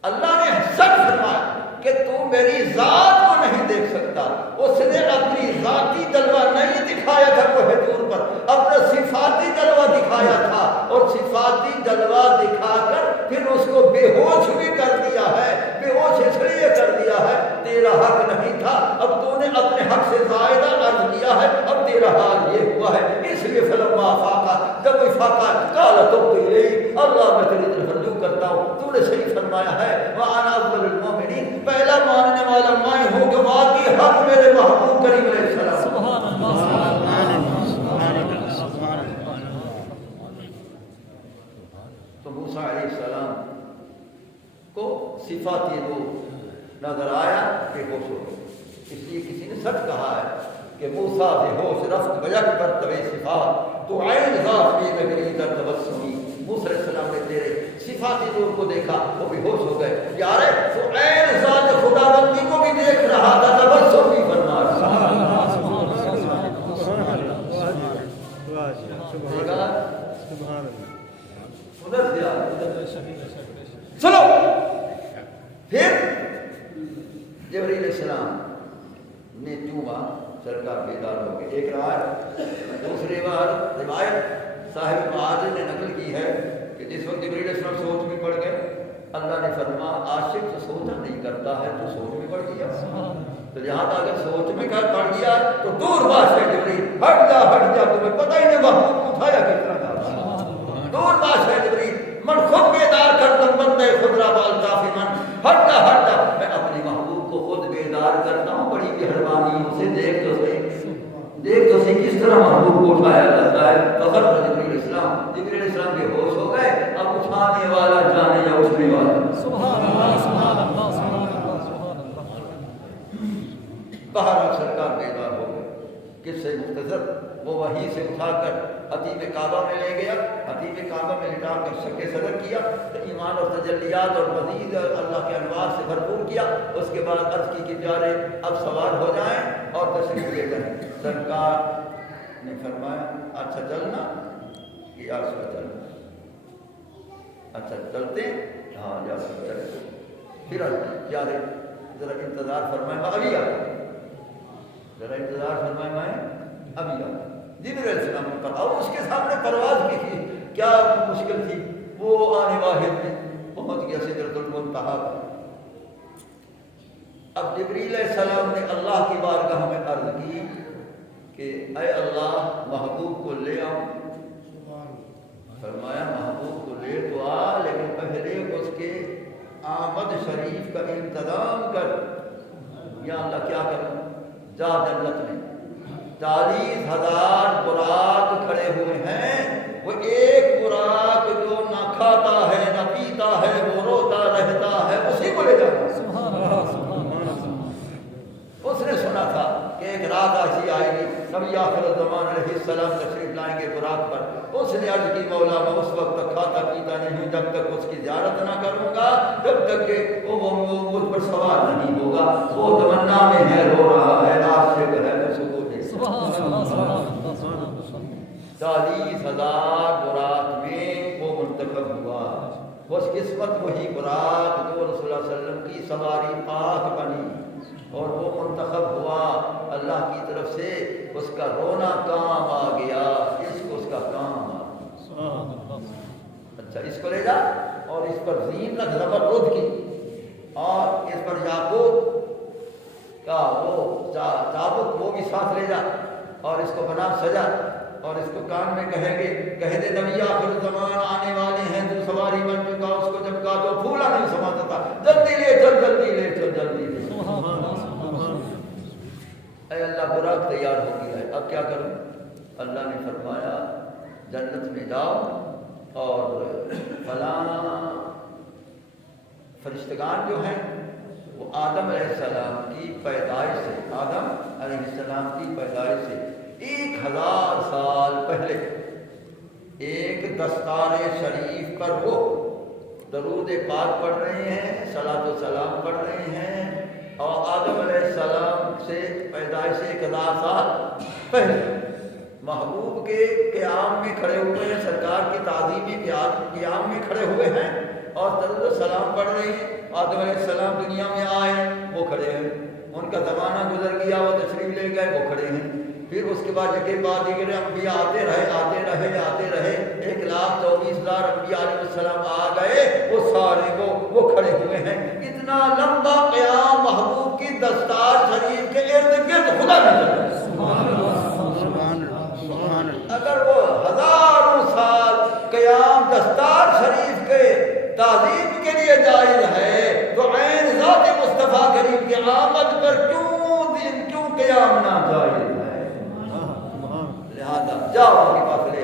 اللہ نے سچ فرمایا کہ تو میری ذات کو نہیں دیکھ سکتا، اس نے اپنی ذاتی جلوہ نہیں دکھایا تھا کوہ طور پر، اپنا صفاتی جلوہ دکھایا تھا، اور صفاتی جلوہ دکھا کر پھر اس کو بے ہوش بھی کر دیا ہے، بے ہوش اس لیے کر دیا ہے تیرا حق نہیں تھا، اب تو نے اپنے حق سے زائدہ عرض کیا ہے، اب تیرا حال پھاکا قال تبت الیک، اللہ میں تیری طرف رجوع کرتا ہوں، تو نے صحیح فرمایا ہے وانا اول المؤمنین، پہلا ماننے والا میں ہوں کہ واقعی حق میرے محبوب کریم علیہ السلام۔ سبحان اللہ سبحان اللہ سبحان اللہ سبحان اللہ۔ تو موسیٰ علیہ السلام کو صفات یہ دو نظر آیا کہ ہوش ہو گئے، اس لیے کسی نے سچ کہا ہے کہ موسیٰ بے ہوش رفت بیک پر طبع صفات تو عین ذات بھی نگری در تبسمی، موسیٰ علیہ السلام نے تیرے صفاتی نور کو دیکھا وہ بے ہوش ہو گئے، یارے تو عین ذات خداوندی کو بھی دیکھ رہا تھا، تبسم بھی فرما رہا سبحان سنو۔ پھر جبرائیل علیہ السلام نے چوما، سرکار بیدار ہو گئے۔ ایک دوسری بار روایت صاحب معاذ نے نقل کی ہے کہ جس وقت جبرائیل علیہ السلام سوچ میں پڑ گئے، اللہ نے فرمایا عاشق تو سوچا نہیں کرتا ہے، تو سوچ میں پڑ گیا، تو جہاں تک اگر سوچ میں پڑ گیا تو دور باش ہے جبرائیل، ہٹ جا تمہیں پتہ ہی نہیں محبوب کو اٹھایا کس طرح کا، دور باش ہے جبرائیل، من خود بیدار کر دن بندے خود را بال کافی من، ہٹ جا میں اپنے محبوب کو خود بیدار کرتا ہوں، بڑی مہربانی اسے دیکھ تو صحیح کس طرح محبوب کو اٹھایا جاتا ہے۔ فخر جبرائیل علیہ السلام کے ہوش ہو گئے، اب اٹھانے والا جانے یا اٹھنے والا۔ سبحان اللہ سبحان اللہ سبحان اللہ سبحان اللہ۔ بہرحال سرکار بیدار ہو گئے، کس سے مختصر وہ وحی سے اٹھا کر حتیم کعبہ میں لے گیا، حتیم کعبہ میں لٹا کر شک صدر کیا، تو ایمان اور تجلیات اور مزید اللہ کے انوار سے بھرپور کیا۔ اس کے بعد عرض کی کہ پیارے اب سوار ہو جائیں اور تشریف لے جائیں۔ سرکار نے فرمایا اچھا چلنا کہ یا رسول اللہ چلنا، اچھا چلتے ہاں یا رسول اللہ چلے، پھر پیارے ذرا انتظار فرمائے میں ابھی آ، ذرا انتظار فرمائے میں ابھی آ۔ جبرائیل علیہ السلام نے پڑھا، اس کے سامنے پرواز کی تھی، کیا مشکل تھی، وہ آنے واحد میں پہنچ گیا سدرۃ المنتہا پر۔ اب جبرائیل علیہ السلام نے اللہ کی بارگاہ میں عرض کی کہ اے اللہ محبوب کو لے آؤں، فرمایا محبوب کو لے تو آ، لیکن پہلے اس کے آمد شریف کا انتظام کر۔ یا اللہ کیا کروں، جا جنت میں 40,000 براق کھڑے ہوئے ہیں، وہ ایک براق جو نہ کھاتا ہے نہ پیتا ہے، وہ روتا رہتا ہے، اسی کو لے جانا۔ اس نے سنا تھا کہ ایک رات ایسی آئے گی، نبی آخر الزمان علیہ السلام تشریف لائیں گے براق پر۔ اس نے عرض کی مولا میں اس وقت تک کھاتا پیتا نہیں ہوں جب تک اس کی زیارت نہ کروں گا، جب تک کہ وہ مجھ پر سوار نہیں ہوگا۔ وہ تمنا میں ہے، رو رہا ہے، عاشق ہے، سکون 40,000 براق میں وہ منتخب ہوا۔ اس قسمت وہی براق جو رسول اللہ صلی اللہ علیہ وسلم کی سواری پاک بنی اور وہ منتخب ہوا، اللہ کی طرف سے اس کا رونا کام آ گیا، اس کو اس کا کام آ گیا۔ اچھا اس کو لے جا اور اس پر زین رکھ زبرجد کی، اور اس پر یاقوت کا وہ چابک وہ بھی ساتھ لے جا، اور اس کو بنا سجا، اور اس کو کان میں کہہ دے نبی آخر زمان آنے والے ہیں، تو سواری بن چکا۔ اس کو جب کہا تو پھولا نہیں سماتا تھا، جلدی لے چل جلدی لے چل جلدی لے۔ اے اللہ براق تیار ہو گیا ہے، اب کیا کروں؟ اللہ نے فرمایا جنت میں جاؤ اور فلاں فرشتگان جو ہیں وہ آدم علیہ السلام کی پیدائش سے، آدم علیہ السلام کی پیدائش سے 1000 سال پہلے ایک دستار شریف پر وہ درود پاک پڑھ رہے ہیں، صلاۃ و سلام پڑھ رہے ہیں، اور آدم علیہ السلام سے پیدائش سے 1000 سال پہلے محبوب کے قیام میں کھڑے ہوئے ہیں، سرکار کی تعظیمی قیام میں کھڑے ہوئے ہیں اور درود و سلام پڑھ رہے ہیں۔ آدم علیہ السلام دنیا میں آئے، وہ کھڑے ہیں، ان کا زمانہ گزر گیا، وہ تشریف لے گئے، وہ کھڑے ہیں۔ پھر اس کے بعد ایک بعد دیگر انبیاء آتے رہے 1,24,000 انبیاء علیہ السلام آ گئے، وہ سارے وہ کھڑے ہوئے ہیں۔ اتنا لمبا قیام محبوب کی دستار شریف کے ارد گرد خدا نے چلا۔ اگر وہ ہزاروں سال تعظیم کے لیے جائز ہے تو عین ذات مصطفیٰ کریم کی آمد پر کیوں قیام نہ جائز ہے؟ لہذا جاؤ ان کے پاس لے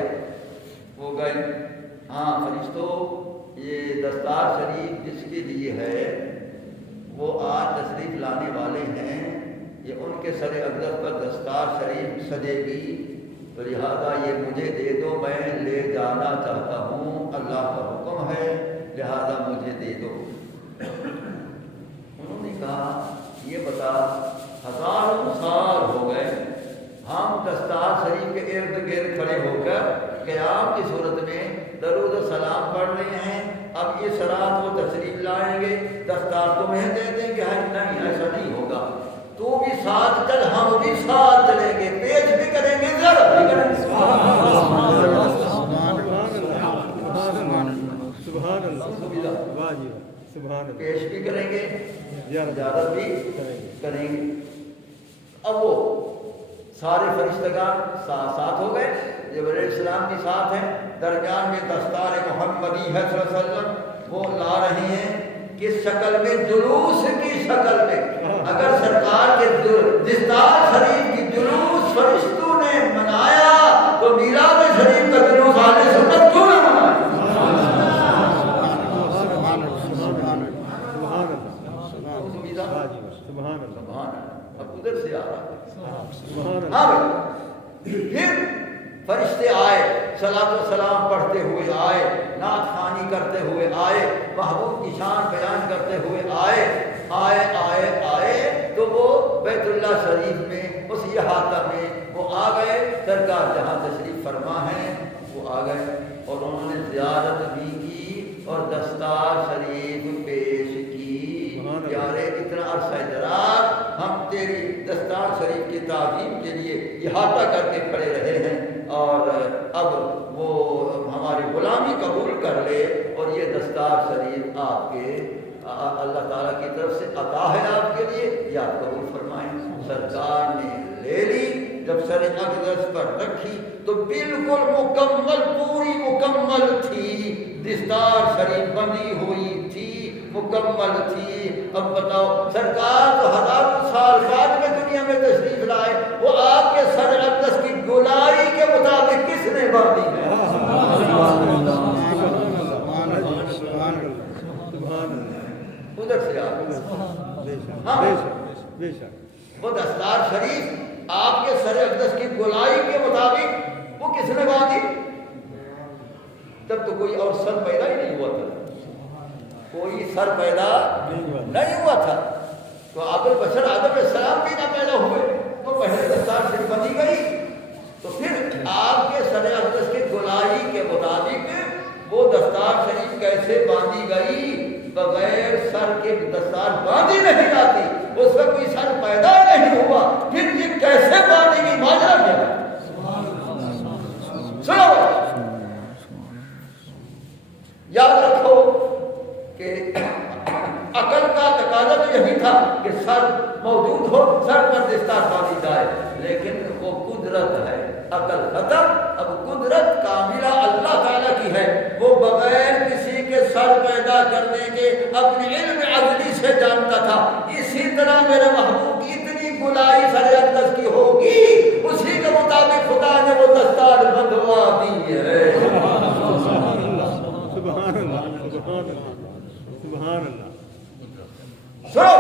وہ گئے. ہاں فرشتوں، یہ دستار شریف جس کے لیے ہے وہ آج تشریف لانے والے ہیں، یہ ان کے سر اقدس پر دستار شریف سجے گی، تو لہذا یہ مجھے دے دو، میں لے جانا چاہتا ہوں، اللہ کا حکم ہے، لہذا مجھے دے دو. انہوں نے کہا یہ بتا 1000 سال ہو گئے ہم دستار شریف کے ارد گرد کھڑے ہو کر قیام کی صورت میں درود و سلام پڑھ رہے ہیں، اب یہ رات وہ تشریف لائیں گے، دستار تمہیں دے دیں گے؟ نہیں، ایسا نہیں ہوگا، تو بھی ساتھ چل، ہم بھی ساتھ چلیں گے، پیش بھی کریں گے، ضرب بھی کریں گے. سبحان اللہ، پیش بھی کریں گے، زیارت بھی کریں گے. اب وہ سارے فرشتگان ساتھ ہو گئے، جبرائیل السلام بھی ساتھ ہیں، درمیان میں دستار محمدی ہے صلی اللہ علیہ وسلم وہ لا رہے ہیں، کس شکل میں؟ جلوس کی شکل میں. اگر سرکار کے دستار شریف کی جلوس فرشتوں نے منایا تو میلاد شریف کا جلوس اہل سنت کیوں نہ منائے؟ اب ادھر سے آ رہا ہے. ہاں پھر فرشتے آئے، صلاۃ و سلام پڑھتے ہوئے آئے، نعت خوانی کرتے ہوئے آئے، محبوب کی شان بیان کرتے ہوئے آئے تو وہ بیت اللہ شریف میں اس احاطہ میں وہ آ گئے. سرکار جہاں تشریف فرما ہے وہ آ گئے اور انہوں نے زیارت بھی کی اور دستار شریف پیش کی. پیارے اتنا عرصہ دراز ہم تیری دستار شریف کی تعظیم کے لیے احاطہ کر کے کھڑے رہے ہیں اور اب وہ ہماری غلامی قبول کر لے، اور یہ دستار شریف آپ کے اللہ تعالیٰ کی طرف سے عطا ہے آپ کے لیے، یاد قبول فرمائیں. سرکار نے لے لی، جب سر اقدس پر رکھی تو بالکل مکمل، پوری مکمل تھی، دستار شریف بندھی ہوئی تھی، مکمل تھی. اب بتاؤ، سرکار تو 1000 سال بعد میں دنیا میں تشریف لائے، وہ آپ کے سر اقدس کی گولائی کے مطابق کس نے باندھی ہے؟ ادھر سے وہ دستار شریف آپ کے سر اقدس کی گولائی کے مطابق وہ کس نے باندھی؟ تب تو کوئی اور سر پیدا ہی نہیں ہوا تھا، کوئی سر پیدا نہیں ہوا تھا. تو آدم بشر آدم علیہ السلام بھی نہ پیدا ہوئے تو پہلے دستار شریف بندھی گئی. تو پھر آپ کے سر اقدس کی گولائی کے مطابق وہ دستار شریف کیسے باندھی گئی؟ بغیر سر کے دستار باندھی نہیں جاتی، اس کا کوئی سر پیدا نہیں ہوا، پھر یہ کیسے باندھی گئی؟ ماجرا کیا ہے؟ سنو، یاد رکھو کہ عقل کا تقاضا تو یہی تھا کہ سر موجود ہو، سر پر دستار باندھی جائے، لیکن وہ قدرت ہے، عقل ختم. اب قدرت کاملہ اللہ تعالیٰ کی ہے، وہ بغیر کسی کے سر پیدا کرنے کے اپنے علم ازلی سے جانتا تھا. اسی طرح میرے محبوب کی اتنی گولائی سر اقدس کی ہوگی، اسی کے مطابق خدا نے وہ دستار بندھوا دی ہے. سبحان اللہ. سنو،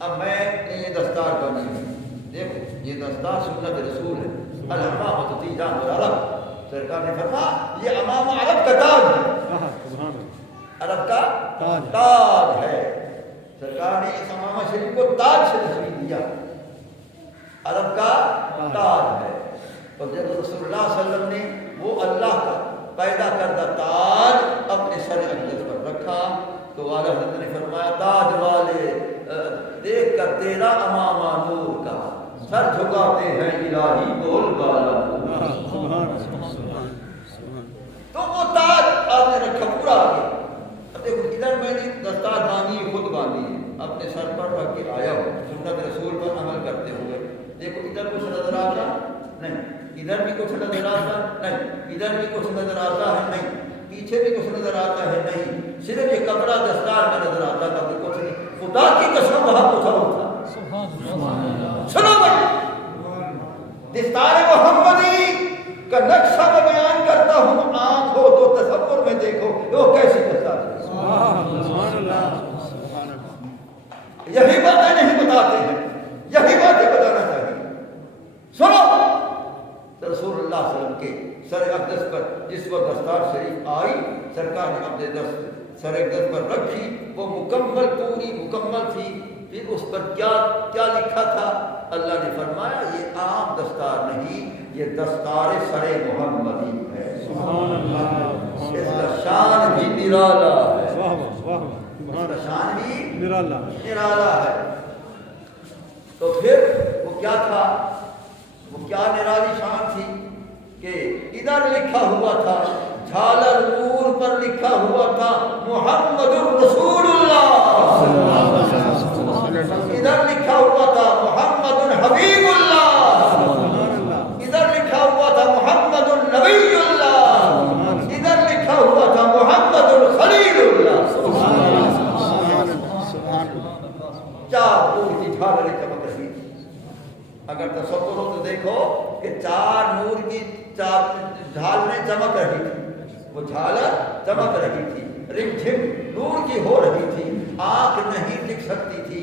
اب میں یہ دستار بنی ہے، دیکھو یہ دستار سنت رسول ہے. الامامۃ تیجان العرب، سرکار نے فرمایا یہ امام عرب کا تاج ہے، عرب کا تاج ہے. سرکار نے اس امامہ شریف کو تاج سے تشبیہ دیا، عرب کا تاج ہے. اور جب رسول اللہ صلی اللہ علیہ وسلم نے وہ اللہ کا پیدا کردہ تاج اپنے سر اقدس پر رکھا تو اعلیٰ حضرت نے فرمایا تاج والے دیکھ کر تیرا امامہ نور کا، سر جھکاتے ہیں الہی بول بالا. تو وہ تاج آپ نے رکھا پورا آگے. اب دیکھو ادھر میں نے دستار باندھی خود باندھی ہے، اپنے سر پر رکھ کے آیا ہوں سنت رسول پر عمل کرتے ہوئے. دیکھو ادھر کچھ نظر آتا نہیں، ادھر بھی کچھ نظر آتا نہیں، ادھر بھی کچھ نظر آتا ہے نہیں. پیچھے بھی کچھ نظر آتا ہے نہیں، صرف یہ کپڑا دستار میں نظر آتا تھا کہ کچھ نہیں. خدا کی قسم وہاں کچھ اور تھا. سنو بھائی، دستار محمدی کا نقشہ میں بیان کرتا ہوں، آنکھ ہو تو تصور میں دیکھو وہ کیسی دستار ہے. یہی باتیں نہیں بتاتے ہیں، یہی باتیں بتانا چاہیے. سنو، رسول اللہ صلی اللہ علیہ وسلم کے سر اقدس پر جس وقت دستار شریف آئی، سرکار نے اپنے سر اقدس پر رکھی، وہ مکمل پوری مکمل تھی. پھر اس پر کیا لکھا تھا؟ اللہ نے فرمایا یہ عام دستار نہیں، یہ دستار سر محمدی ہے. سبحان اللہ. اس کا شان بھی نرالا ہے، واہ واہ، اس کا شان بھی نرالا ہے. تو پھر وہ کیا تھا، وہ کیا نرالی شان تھی کہ ادھر لکھا ہوا تھا، جھالر نور پر لکھا ہوا تھا محمد رسول اللہ، ادھر لکھا ہوا تھا محمد حبیب اللہ، ادھر لکھا ہوا تھا محمد النبی اللہ، ادھر لکھا ہوا تھا محمد الخلیل اللہ. چار نور کی جھالر چمک رہی تھی. اگر تصور ہو تو دیکھو کہ چار نور کی جھالریں چمک رہی تھی، وہ جھالر چمک رہی تھی، رم جھم نور کی ہو رہی تھی. آنکھ نہیں دکھ سکتی تھی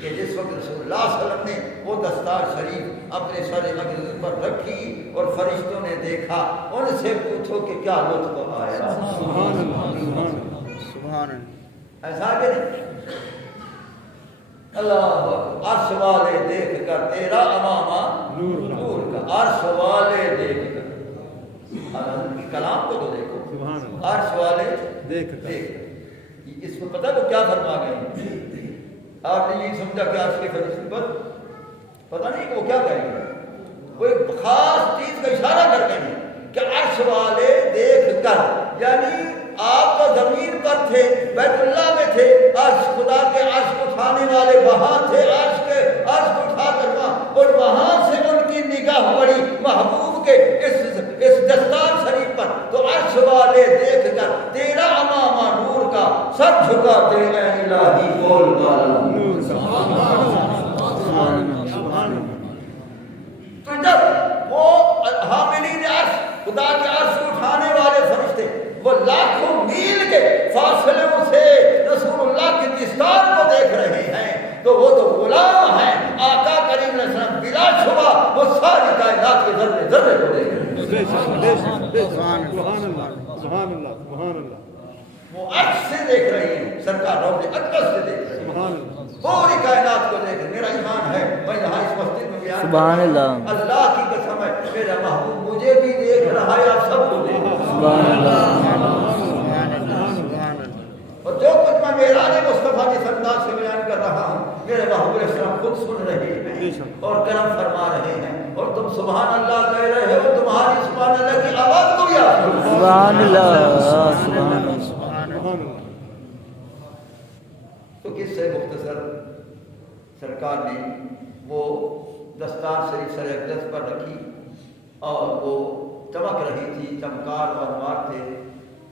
کہ جس وقت رسول اللہ صلی اللہ علیہ وسلم نے وہ دستار شریف اپنے سر اقدس پر رکھی اور فرشتوں نے دیکھا، ان سے پوچھو کہ کیا لطف آیا. سبحان اللہ، سبحان اللہ. ایسا کہ نہیں؟ اللہ عرش والے دیکھ کر تیرا امامہ نور کا، عرش والے دیکھ کر، کلام کو تو دیکھو، عرش والے دیکھ کر. اس میں پتہ وہ کیا فرما گئے؟ آپ نے یہ سمجھا کہ عرش کے فرشتے پر پتہ نہیں کہ وہ کیا کہیں گے، وہ ایک خاص چیز کا اشارہ کر گئے ہیں کہ عرش والے دیکھ کر، یعنی آپ تو زمین پر تھے، بیت اللہ میں تھے، عرش خدا کے عرش کو اٹھانے والے وہاں تھے، عرش کو اٹھا کر وہاں، اور وہاں سے ان کی نگاہ پڑی محبوب کے اس دستار شریف پر، تو عرش والے دیکھ کر تیرا امامہ نور کا، سر جھکاتے اے الہی بول والا نور. تو جب وہ حاملین عرش خدا کے عرش کو اٹھانے والے فرشتے وہ لاکھوں میل کے فاصلوں سے رسول اللہ کی دستار کو دیکھ رہے ہیں، تو وہ تو غلام ہیں آقا کریم علیہ السلام، بلا شبہ وہ ساری کائنات کے ذرے ذرے کو دیکھ رہے ہیں. سبحان اللہ، سبحان اللہ. وہ عرش سے دیکھ رہے ہیں، سرکار روضے اقدس سے دیکھ رہے ہیں، پوری کائنات کو دیکھ رہے ہیں. میرا ایمان ہے، میں یہاں اس مسجد میں بیان سبحان اللہ، اللہ کی قسم ہے، میرا محبوب مجھے بھی دیکھ رہا ہے، آپ سب کو دیکھ رہا ہے. سبحان اللہ. اور جو کچھ میں معراج مصطفیٰ کے انداز سے بیان کر رہا ہوں، میرے محبوب علیہ السلام خود سن رہے ہیں اور کرم فرما رہے ہیں، اور تم سبحان اللہ کہہ رہے ہو، تمہاری سبحان اللہ کی آواز کو بھی آ رہی ہے. سبحان اللہ، سبحان اللہ. تو کس سے مختصر سرکار نے وہ دستار شریف سر اقدس پر رکھی اور وہ چمک رہی تھی، چمکار اور انوار تھے،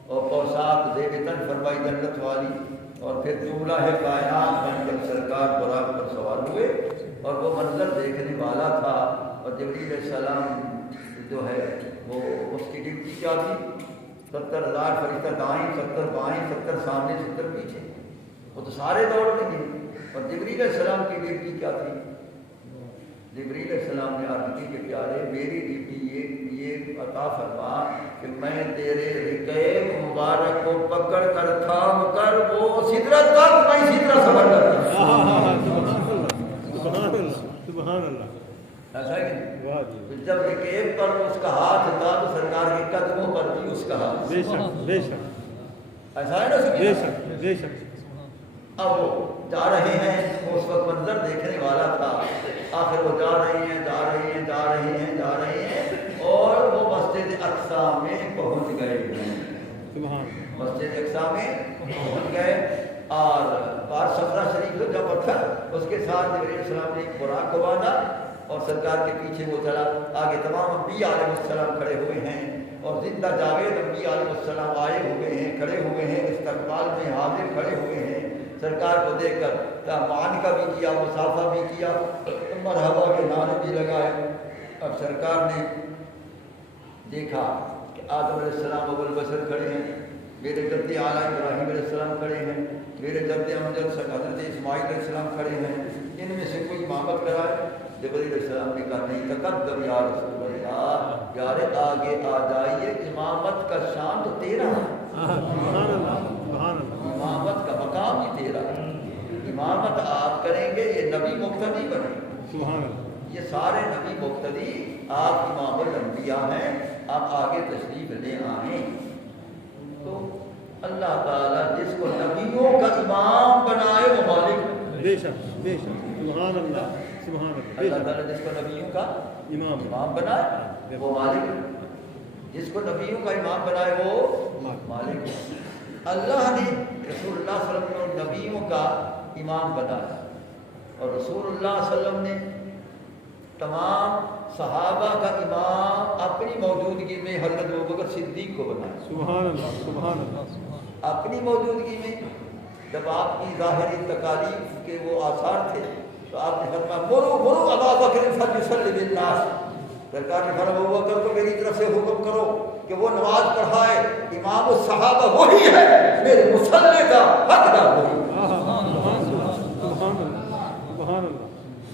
اور پوشاک زیب تن فرمائی جنت والی، اور پھر جملہ ہے کائنات بن کر سرکار براق پر سوار ہوئے، اور وہ منظر دیکھنے والا تھا. اور جبریل علیہ السلام جو ہے وہ اس کی ڈیوٹی کیا تھی؟ 70,000 فرشتہ دائیں، 70 بائیں، 70 سامنے، 70 پیچھے، وہ تو سارے دوڑ میں گئے. اور جبریل علیہ السلام کی ڈیوٹی کیا تھی؟ جبریل علیہ السلام نے عرض کی کہ پیارے میری ڈیوٹی یہ عطا فرما کہ میں تیرے رکعب مبارک کو پکڑ کر تھام کر وہ سدرت تک میں اسی طرح سفر کرتا ہوں. سبحان اللہ. ایسا ہے کہ جب رکعب پر اس کا ہاتھ تھا تو سرکار کے قدموں پر بھی اس کا ہاتھ. بے شک، بے شک. ایسا ہے نا سبھی؟ بے شک، بے شک. اب وہ جا رہے ہیں، وہ اس وقت منظر دیکھنے والا تھا. آخر وہ جا رہے ہیں، جا رہے ہیں، جا رہے ہیں، جا رہے ہیں، اور وہ مسجد اقصی میں پہنچ گئے ہیں. مسجد اقصی میں پہنچ گئے، اور بار صفرہ شریف جو پتھر اس کے ساتھ جبریل علیہ السلام نے ایک براق کو باندھا، اور سرکار کے پیچھے وہ چلا آگے تمام انبیاء علیہ السلام کھڑے ہوئے ہیں اور زندہ جاوید انبیاء علیہ السلام آئے ہوئے ہیں، کھڑے ہوئے ہیں، استقبال میں حاضر کھڑے ہوئے ہیں۔ سرکار کو دیکھ کر معانقہ بھی کیا، مصافحہ بھی کیا، مرحبا کے نعرے بھی لگائے۔ اب سرکار نے دیکھا کہ آدم علیہ السلام ابو البشر کھڑے ہیں، میرے جد اعلیٰ ابراہیم علیہ السلام کھڑے ہیں، میرے جد امجد حضرت اسماعیل علیہ السلام کھڑے ہیں، ان میں سے کوئی امامت کرائے؟ جبرائیل علیہ السلام نے کہا نہیں، تقدم یا رسول اللہ، پیارے آگے آ جائیے، امامت کا شان تو تیرا ہے، امامت کا مقام ہی تیرا ہے، امامت آپ کریں گے، یہ نبی مقتدی بنے، یہ سارے نبی مقتدی آپ امام الانبیاء ہیں، آپ آگے تشریف لے آئیں۔ تو اللہ تعالیٰ جس کو نبیوں کا امام بنائے وہ مالک ہے، بے شک بے شک، سبحان اللہ سبحان اللہ، اللہ تعالیٰ جس کو نبیوں کا امام بنائے وہ مالک ہے، جس کو نبیوں کا امام بنائے وہ مالک ہے۔ اللہ نے رسول اللہ صلی اللہ علیہ وسلم کو نبیوں کا امام بنایا اور رسول اللہ صلی اللہ علیہ وسلم نے تمام صحابہ کا امام اپنی موجودگی میں حضرت ابوبکر صدیق کو بنایا، سبحان اللہ سبحان اللہ، اپنی موجودگی میں۔ جب آپ کی ظاہری تکالیف کے وہ آثار تھے تو آپ نے فرمایا مرو مرو ابا بکر فلیصلی بالناس، سرکار نے فرمایا ابوبکر کو میری طرف سے حکم کرو کہ وہ نماز پڑھائے، امام الصحابہ وہی ہے، میرے مصلی کا حقدار وہی ہے۔ سبحان اللہ۔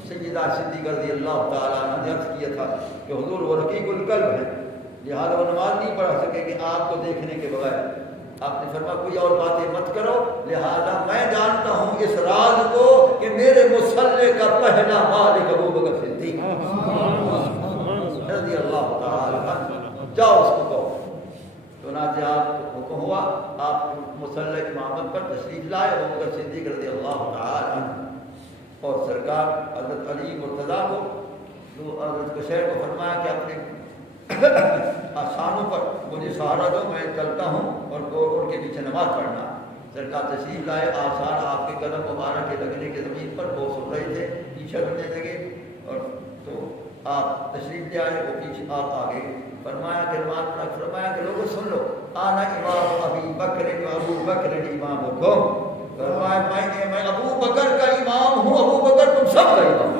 سیدہ صدیقہ رضی اللہ تعالیٰ عنہ نے عرض کیا تھا کہ حضور وہ رقیق القلب ہے، لہٰذا وہ نماز نہیں پڑھا سکے کہ آپ کو دیکھنے کے بغیر۔ آپ نے فرمایا کوئی اور باتیں مت کرو، لہذا میں جانتا ہوں اس راز کو کہ میرے مصلی کا پہلا مالک ابوبکر صدیق رضی اللہ تعالیٰ عنہ، جاؤ اس کو کہو۔ چنانچہ آپ کو حکم ہوا، آپ مصلی امامت پر تشریف لائے ابوبکر صدیق رضی اللہ تعالیٰ عنہ، اور سرکار حضرت علی مرتضیٰ کو حضرت قشیر کو فرمایا کہ اپنے آسانوں پر مجھے سہارا دو، میں چلتا ہوں اور ان کے پیچھے نماز پڑھنا۔ سرکار تشریف لائے، آثار آپ کے قدم مبارک کے لگنے کے زمین پر وہ سن رہے تھے، پیچھے ہٹنے لگے، اور تو آپ تشریف لے آئے، وہ پیچھے آپ آگے فرمایا کہ نماز پڑھا، فرمایا کہ لوگوں سن لو، آنا امام ابی بکر و ابو بکر امام حکم، فرمایا میں ابو بکر کا امام ہوں، ابو بکر تم سب کا امام۔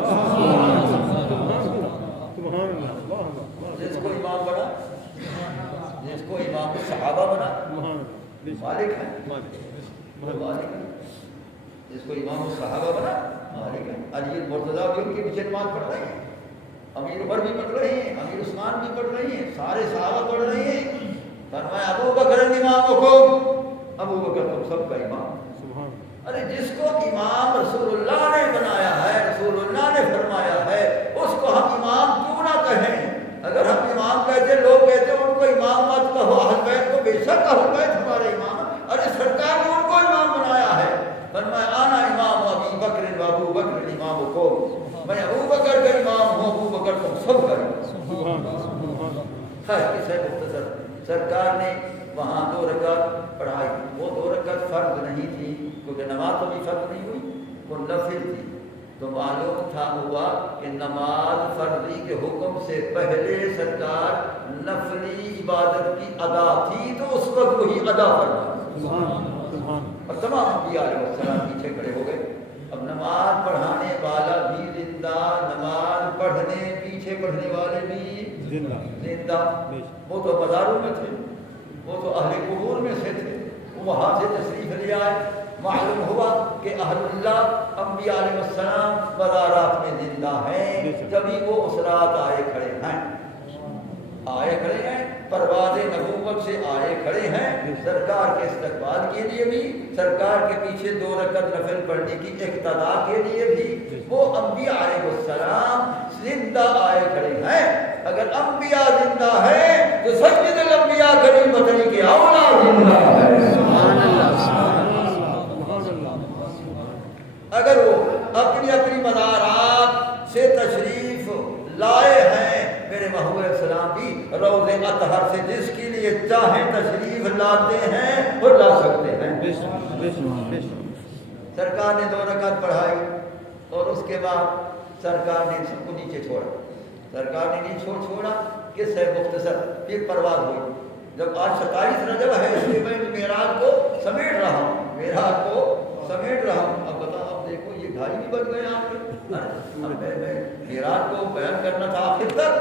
جس کو امام بنا، جس کو امام صحابہ بنا مالک ہے، مالک ہے، جس کو امام صحابہ بنا مالک ہے۔ علی مرتضیٰ بھی ان کے پیچھے نماز پڑھ رہے ہیں، امیر عمر بھی پڑھ رہے ہیں، امیر عثمان بھی پڑھ رہے ہیں، سارے صحابہ پڑھ رہے ہیں۔ فرمایا ابو بکر امام حکم، ابو بکر تم سب کا امام۔ ارے جس کو امام رسول اللہ نے بنایا ہے، رسول اللہ نے فرمایا ہے، اس کو ہم امام کیوں نہ کہیں؟ اگر ہم امام کہتے، لوگ کہتے ان کو امام مت کہو، اہل بیت کو بے شک اہل بیت ہمارے امام، ارے سرکار نے ان کو امام بنایا ہے، فرمایا آنا امام ابی بکر و ابو بکر امام کو، میں ابو بکر کا امام ہوں، ابو بکر تم سب کا امام۔ کسے مختصر سرکار نے وہاں 2 رکعت پڑھائی، وہ 2 رکعت فرض نہیں تھی کیونکہ نماز تو بھی فرض نہیں ہوئی، وہ نفل تھی، تو معلوم تھا ہوا کہ نماز فرضی کے حکم سے پہلے سرکار نفلی عبادت کی ادا تھی، تو اس وقت وہی ادا فرمائی، اور تمام انبیاء علیہ السلام پیچھے کھڑے ہو گئے۔ اب نماز پڑھانے والا بھی زندہ، نماز پڑھنے پیچھے پڑھنے والے بھی زندہ۔ وہ تو مزاروں میں تھے، وہ تو اہل قبور میں سے تھے، وہ وہاں سے تشریف لے آئے، معلوم ہوا کہ اہل اللہ انبیاء علیہ السلام مزارات میں زندہ ہیں، جبھی وہ اس رات آئے کھڑے ہیں، آئے کھڑے ہیں، پرواز نبوت سے آئے کھڑے ہیں، سرکار کے استقبال کے لیے بھی، سرکار کے پیچھے 2 رکعت نفل پڑھنے کی اقتدا کے لیے بھی، وہ انبیاء علیہ السلام زندہ آئے کھڑے ہیں۔ اگر انبیاء زندہ ہیں تو سید الانبیاء کریم بدنی کے اولا زندہ ہے، سبحان اللہ۔ اگر وہ اپنی اپنی مزارات سے تشریف لائے ہیں، میرے محبوب السلام بھی روض اطہر سے جس کے لیے چاہیں تشریف لاتے ہیں اور لا سکتے ہیں۔ سرکار نے 2 رکعت پڑھائی اور اس کے بعد سرکار نے سب کو نیچے چھوڑا، سرکار نے نیچے چھوڑا کہ سے مختصر پھر پرواز ہوئی۔ جب آج 27 رجب ہے اس لیے میں معراج کو سمیٹ رہا ہوں، معراج کو سمیٹ رہا ہوں۔ اب بتاؤ، اب دیکھو یہ ڈھائی بھی بن گئے آپ کے، اب میں معراج کو بیان کرنا تھا آخر تک،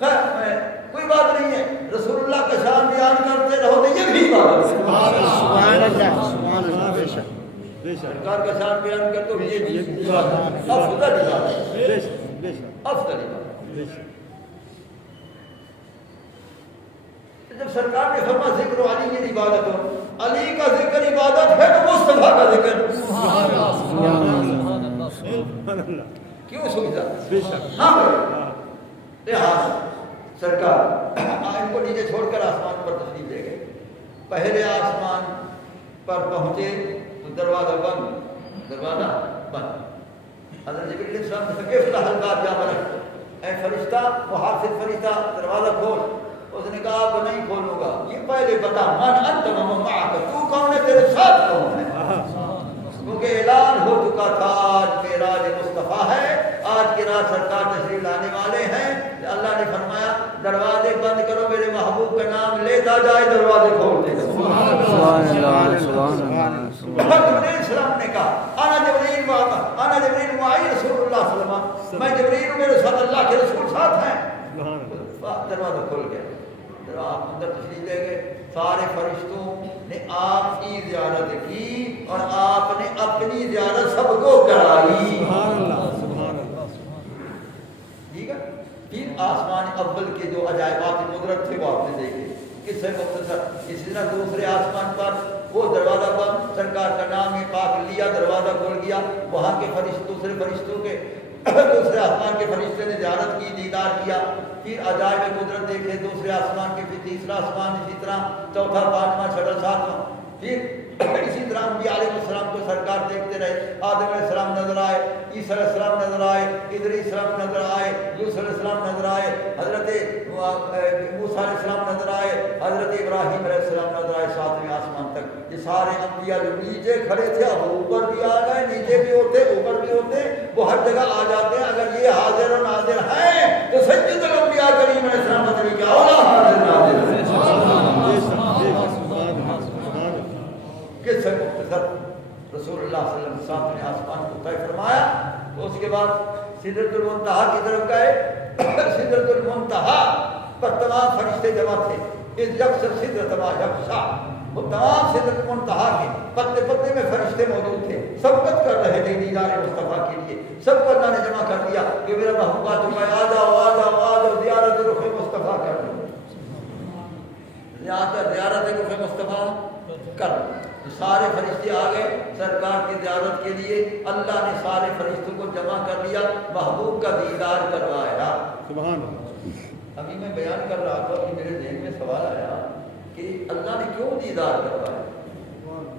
خیر میں کوئی بات نہیں ہے، رسول اللہ کا شان بیان کرتے رہو تو یہ بھی بات ہے۔ سبحان اللہ، سبحان اللہ، بے شک سرکار کا شان بیان کرتے ہو یہ بھی بات ہے، افضل بات ہے، بے شک بے شک افضل بات ہے۔ بے شک۔ جب سرکار نے فرما ذکر علی کی عبادت ہو، علی کا ذکر عبادت ہے تو مصطفیٰ کا ذکر کیوں سمجھا؟ بے شک۔ ہاں لہٰذا سرکار ان کو نیچے چھوڑ کر آسمان پر تشریف لے گئے۔ پہلے آسمان پر پہنچے تو دروازہ بند، دروازہ بند۔ حضرت جبریل علیہ السلام نے کہا افتح الباب یا ملک، اے فرشتہ، محافظ فرشتہ دروازہ کھول۔ اس نے کہا اب نہیں کھولوں گا، یہ پہلے بتا من انت ومن معک، تو کون ہے، تیرے ساتھ کون ہے؟ کیونکہ اعلان ہو چکا تھا آج معراج مصطفیٰ ہے، آج کی رات سرکار تشریف لانے والے ہیں۔ اللہ نے فرمایا دروازے بند کرو، میرے محبوب کا نام لیتا جائے، دروازے کھولتے جاؤ۔ سبحان اللہ، سبحان اللہ۔ جبریل علیہ السلام نے کہا انا جبریل معی رسول اللہ صلی اللہ علیہ وسلم، میں جبریل ہوں، میرے ساتھ اللہ کے رسول ساتھ ہیں۔ دروازہ کھل گیا، آپ اندر تشریف لے گئے۔ سارے فرشتوں نے آپ کی زیارت کی اور آپ نے اپنی زیارت سب کو کرائی۔ سبحان اللہ، سبحان اللہ۔ ٹھیک ہے، پھر آسمان اول کے جو عجائبات قدرت تھے وہ آپ نے دیکھے، کس سے مختصر۔ اسی طرح دوسرے آسمان پر وہ دروازہ بند، سرکار کا نام پاک لیا، دروازہ کھل گیا، وہاں کے دوسرے فرشتوں کے دوسرے آسمان کے فرشتے نے زیارت کی، دیدار کیا، پھر عجائب قدرت دیکھے دوسرے آسمان کے، پھر تیسرا آسمان، اسی طرح چوتھا، پانچواں، چھٹا، ساتواں، پھر اسی طرح انبیاء علیہ السلام کو سرکار دیکھتے رہے۔ آدم علیہ السلام نظر آئے، عیسیٰ علیہ السلام نظر آئے، ادریس علیہ السلام نظر آئے، یوسف علیہ السلام نظر آئے، حضرت موسیٰ علیہ السلام نظر آئے، حضرت ابراہیم علیہ السلام نظر آئے، ساتویں آسمان تک۔ یہ سارے انبیاء جو نیچے کھڑے تھے اب اوپر بھی آ گئے، نیچے بھی ہوتے، اوپر بھی ہوتے، وہ ہر جگہ آ جاتے ہیں۔ اگر یہ حاضر و ناظر ہیں تو سید الانبیاء کریم علیہ السلام نظر کیا ہوگا، حاضر ناظر ہے۔ کس سے مختصر رسول اللہ صلی اللہ علیہ وسلم نے آسمان کو طے فرمایا، تو اس کے بعد سدرۃ المنتہا کی طرف گئے۔ سدرۃ المنتہا پر تمام فرشتے جمع تھے، اس یکسر سدرۃ ما یغشا، وہ تمام سدرۃ المنتہا کے پتے پتے میں فرشتے موجود تھے، سبقت کر رہے تھے دیدار مصطفیٰ کے لیے۔ سب کو اللہ نے جمع کر دیا کہ میرا محبوبہ تمہیں آ جاؤ، آ جاؤ، آ جاؤ، زیارت رخ مصطفیٰ کر لو، زیارت رخ مصطفیٰ کر لو۔ سارے فرشتے آ گئے سرکار کی زیارت کے لیے، اللہ نے سارے فرشتوں کو جمع کر لیا، محبوب کا دیدار کروایا۔ سبحان اللہ۔ ابھی میں بیان کر رہا تھا کہ میرے ذہن میں سوال آیا کہ اللہ نے کیوں دیدار کروایا،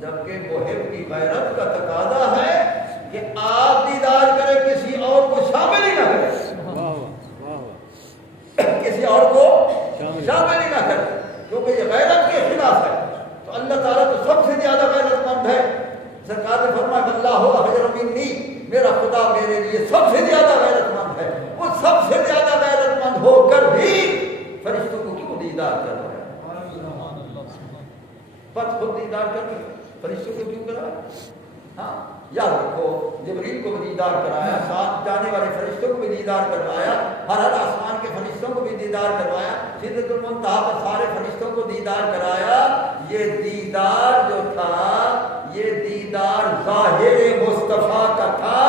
جبکہ محب کی غیرت کا تقاضا ہے کہ آپ دیدار کریں، کسی اور کو شامل ہی نہ کریں، کسی اور کو شامل ہی نہ کریں، کیونکہ یہ غیرت کے خلاف ہے۔ تو اللہ تعالیٰ تو سب سے زیادہ غیرت مند ہے۔ سرکار نے فرمایا اللہ احجر منی، میرا خدا میرے لیے سب سے زیادہ غیرت مند ہے۔ وہ سب سے زیادہ غیرت مند ہو کر بھی فرشتوں کو کیوں دیدار کر رہا ہے؟ پت خود دیدار کر رہے فرشتوں کو کیوں کرا؟ ہاں یاد رکھو، جبریل کو بھی دیدار کرایا، ساتھ جانے والے فرشتوں کو بھی دیدار کروایا، ہر آسمان کے فرشتوں کو بھی دیدار کروایا، سدرۃ المنتہا پر سارے فرشتوں کو دیدار کرایا۔ یہ دیدار جو تھا، یہ دیدار ظاہر مصطفیٰ کا تھا،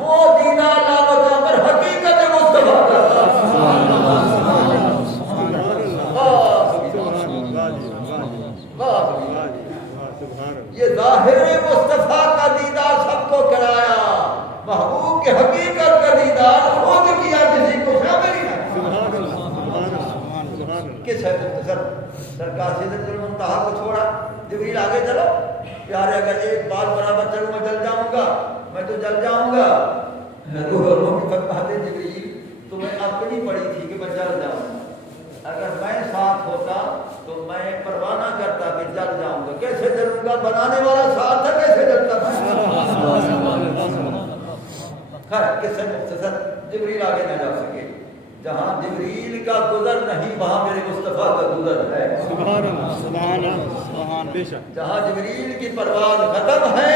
وہ دیدار لا پر حقیقت مصطفیٰ کا تھا۔ یہ ظاہر مصطفیٰ کا دیدار سب کو کرایا، محبوب کے حقیقت کا دیدار خود کیا، کسی کو شامل ہی نہ کس ہے مختصر۔ سرکار سدرۃ المنتہا کو چھوڑا، جبریل آگے چلو، پیارے اگر ایک بال برابر چلوں میں جل جاؤں گا، میں تو جل جاؤں گا۔ روح فرماتے جبریل تمہیں اپنی پڑی تھی کہ میں جل جاؤں گا، اگر میں ساتھ ہوتا تو میں پرواہ نہ کرتا کہ جل جاؤں گا۔ کیسے جلوں گا، بنانے والا ساتھ ہے، کیسے جلتا تھا؟ خیر کس سے مختصر جبریل آگے نہ جا سکے. جہاں جبریل کا گزر نہیں وہاں میرے مصطفیٰ کا گزر ہے. سبحان اللہ سبحان اللہ سبحان بے شک. جہاں جبریل کی پرواز ختم ہے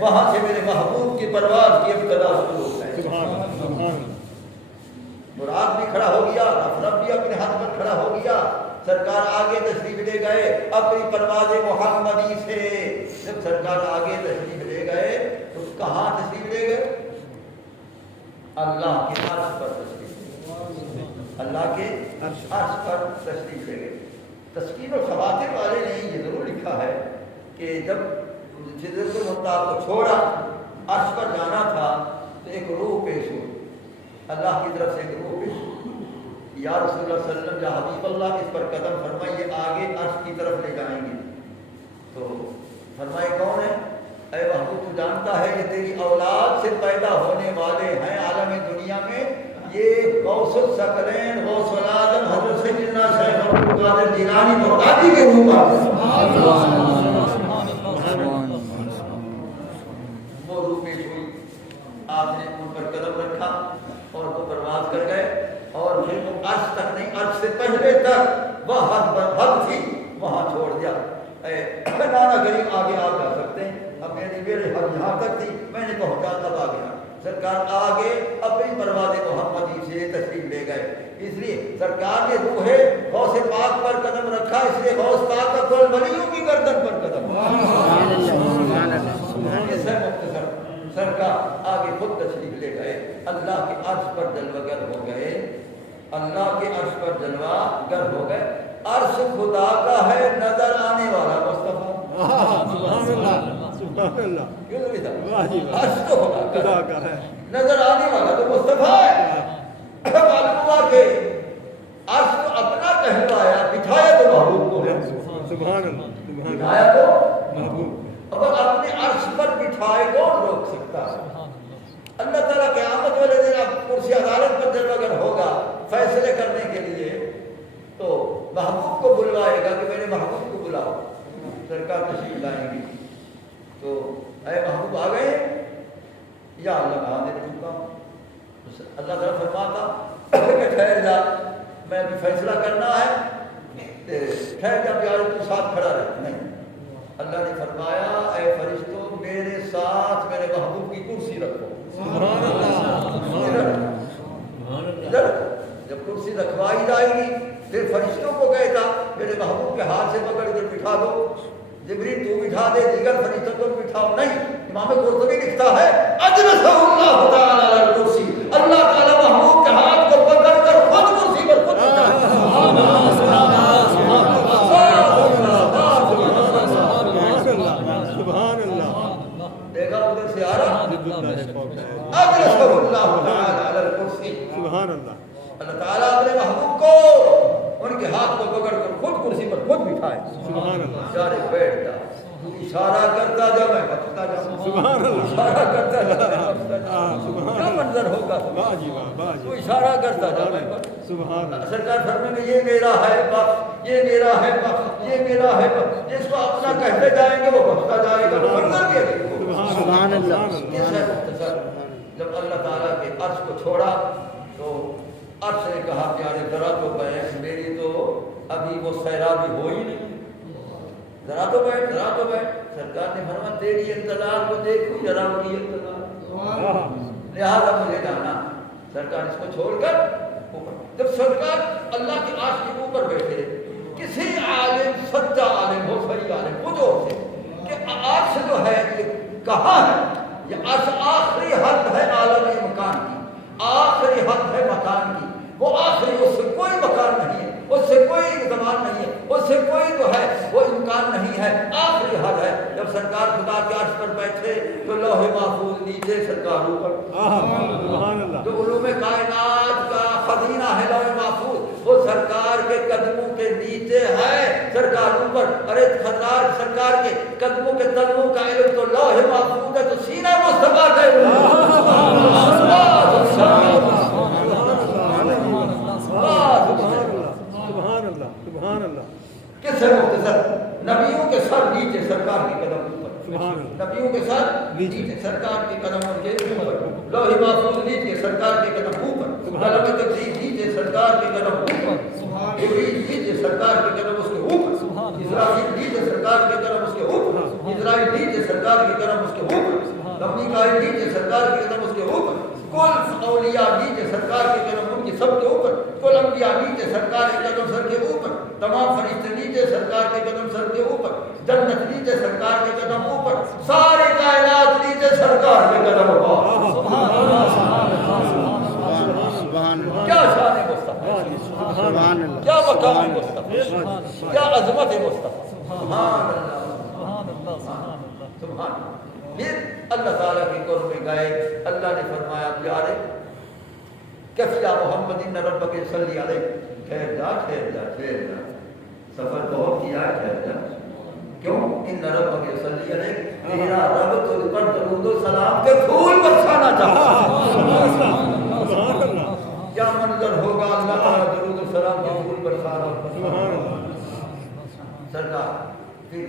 وہاں سے میرے محبوب کی پرواز کی ابتدا شروع ہے. سبحان اللہ سبحان اللہ. براق بھی کھڑا ہو گیا, رب بھی اپنے ہاتھ پر کھڑا ہو گیا. سرکار آگے تشریف لے گئے اپنی پرواز محمدی سے. جب سرکار آگے تشریف لے گئے تو کہاں تشریف لے گئے؟ اللہ کے عرش پر تشریف لے گئے. اللہ کے عرش پر تشریف لے گئے. تسکین و خواطر والے نے یہ ضرور لکھا ہے کہ جب سدرۃ المنتہا کو چھوڑا عرش پر جانا تھا تو ایک روح پیش ہوئی. اللہ کی طرف سے ایک روح پیش ہوئی. یا رسول اللہ صلی اللہ علیہ وسلم یا حبیب اللہ اس پر قدم فرمائیے, آگے عرش کی طرف لے جائیں گے. تو فرمائے کون ہے؟ اے محبوب تو جانتا ہے یہ تیری اولاد سے پیدا ہونے والے ہیں عالم دنیا میں. یہ غوث الثقلین غوث العالم حضرت سیدنا شیخ عبد القادر جیلانی بغدادی کے روح پر وہ روح پیش ہوئی. آپ نے ان پر قدم رکھا اور وہ پرواز کر گئے. اور پھر وہ عرش تک نہیں, عرش سے پہلے تک وہ حد تھی وہاں چھوڑ دیا. نانا کریم آگے آپ جا سکتے ہیں, اب میری حد یہاں تک تھی, میں نے پہنچا تب آ گیا. سرکار آگے اپنی پرواز محمدی سے تشریف لے گئے. اس لیے سرکار نے روح غوث پاک پر قدم رکھا, اس لیے غوث پاک کا کل ولیوں کی گردن پر قدم. سرکار آگے خود تشریف لے گئے, اللہ کے عرش پر جلوہ گر ہو گئے. اللہ کے عرش پر جلوہ گر ہو گئے. عرش خدا کا ہے, نظر آنے والا مصطفیٰ. سبحان اللہ سبحان اللہ. کیوں نہیں تھا؟ واہ جی واہ. عرش تو خدا کا ہے, نظر آنے والا تو مصطفیٰ ہے. معلوم ہوا کہ عرش تو اپنا کہلوایا, بٹھایا تو محبوب کو ہے. سبحان اللہ سبحان اللہ. بٹھایا تو محبوب. اگر اپنے عرش پر بٹھائے کون روک سکتا ہے؟ اللہ تعالیٰ قیامت والے دن اب کرسی عدالت پر جلوہ گر ہوگا فیصلے کرنے کے لیے, تو محبوب کو بلوائے گا کہ میرے محبوب کو بلاؤ. سرکار تشریف لائیں گی تو اے محبوب آ گئے, یا اللہ کہاں دے چکا ہوں. اللہ تعالیٰ فرماتا کہ ٹھہر جا, میں ابھی فیصلہ کرنا ہے, ٹھہر جا پیارے تو ساتھ کھڑا رہے. نہیں, اللہ نے فرمایا اے فرشتوں میرے ساتھ میرے محبوب کی کرسی رکھو. سبحان اللہ. ادھر جب کرسی رکھوائی جائے گی پھر فرشتوں کو کہتا میرے محبوب کے ہاتھ سے پکڑ کر بٹھا دو. جبریل تو بٹھا دے, دیگر فرشتوں کو بٹھاؤ. نہیں, امام قرطبی لکھتا ہے اجلسہ اللہ تعالی علی الکرسی, اللہ تعالی محبوب کے ہاتھ کو پکڑ کر خود کرسی پر خود بٹھا. سبحان اللہ. دیکھا ادھر سے آ رہا اجلسہ اللہ تعالی علی الکرسی. سبحان اللہ. اللہ تعالیٰ اپنے محبوب کو ان کے ہاتھ کو پکڑ کر خود کرسی پر خود بٹھائے. سبحان اللہ. بیچارے بیٹھ جا, تو اشارہ کرتا جا میں بچتا جا. سبحان اللہ. اشارہ کرتا جا میں بچتا جا. سبحان کیا منظر ہوگا. واہ جی واہ واہ تو جی. اشارہ کرتا جا میں سبحان اللہ. سرکار فرمائیں گے یہ میرا ہے بخش, یہ میرا ہے بخش, یہ میرا ہے بخش. جس کو اپنا کہتے جائیں گے وہ بخشتا جائے گا. منظر کیا دیکھو. سبحان اللہ. یہ ہے مختصر. جب اللہ تعالیٰ کے عرش کو چھوڑا تو عرش نے کہا پیارے ذرا تو بیٹھ, میری تو ابھی وہ سیرابی ہو ہی نہیں, ذرا تو بیٹھ ذرا تو بیٹھ. سرکار نے فرمایا تیری انتظار کو دیکھو ذرا کی انتظار, لہٰذا مجھے جانا. سرکار اس کو چھوڑ کر اوپر. جب سرکار اللہ کے عرش کے اوپر بیٹھے, کسی عالم سچا عالم ہو صحیح عالم پوچھو سے کہ عرش جو ہے یہ کہاں ہے. یہ عرش آخری حد ہے عالم مکان کی, آخری حد ہے مکان کی. وہ آخری, اس سے کوئی مکان نہیں ہے, اس سے کوئی زمان نہیں ہے, اس سے کوئی جو ہے وہ امکان نہیں ہے, آخری حد ہے. جب سرکار خدا کے عرش پر بیٹھے تو لوح محفوظ نیچے, سرکار اوپر. سبحان اللہ. جو علوم کائنات کا خزینہ ہے لوح محفوظ, وہ سرکار کے قدموں کے نیچے ہے, سرکار اوپر. ارے سرکار کے قدموں کے تلووں کا علم تو لوح محفوظ ہے, تو سینہ مصطفیٰ کا علم. سبحان اللہ. سبحان اللہ. کس ہے مختصر, نبیوں کے سر نیچے, سرکار کے قدم اوپر. نبیوں کے ساتھ نیچے سرکار کے قدم ان کے اوپر، لوح محفوظ نیچے سرکار کے قدم اوپر، قلم تقدیر نیچے سرکار کے قدم اوپر، جبریل نیچے سرکار کے قدم اس کے اوپر، اسرافیل نیچے سرکار کے قدم اس کے اوپر، اسرائیل نیچے سرکار کے قدم اس کے اوپر، میکائیل نیچے سرکار کے قدم اس کے اوپر، کل اولیاء نیچے سرکار کے قدم ان کے سب کے اوپر، کل انبیاء نیچے سرکار کے قدم سر کے اوپر، تمام فرشتے نیچے سرکار کے قدم سر کے اوپر، جنت نیچے سرکار کے قدم اوپر، ساری کائنات نیچے سرکار کے قدم اوپر۔ کیا شان مصطفیٰ، کیا مقام مصطفیٰ، کیا عظمت مصطفیٰ، سبحان اللہ سبحان اللہ۔ پھر اللہ تعالیٰ کی قرب میں گئے، اللہ نے فرمایا پیارے کیف یا محمد ان ربک صلی علیہ، ٹھہر جا ٹھہر جا ٹھہر جا، سفر بہت کیا ہے، ٹھہر جا، کیوں؟ ان ربک صلی علیہ، تیرا رب تجھ پر درود و سلام کے پھول برسانا چاہتا ہے۔ کیا منظر ہوگا اللہ تعالیٰ درود و سلام کے پھول برسا رہا سرکار۔ پھر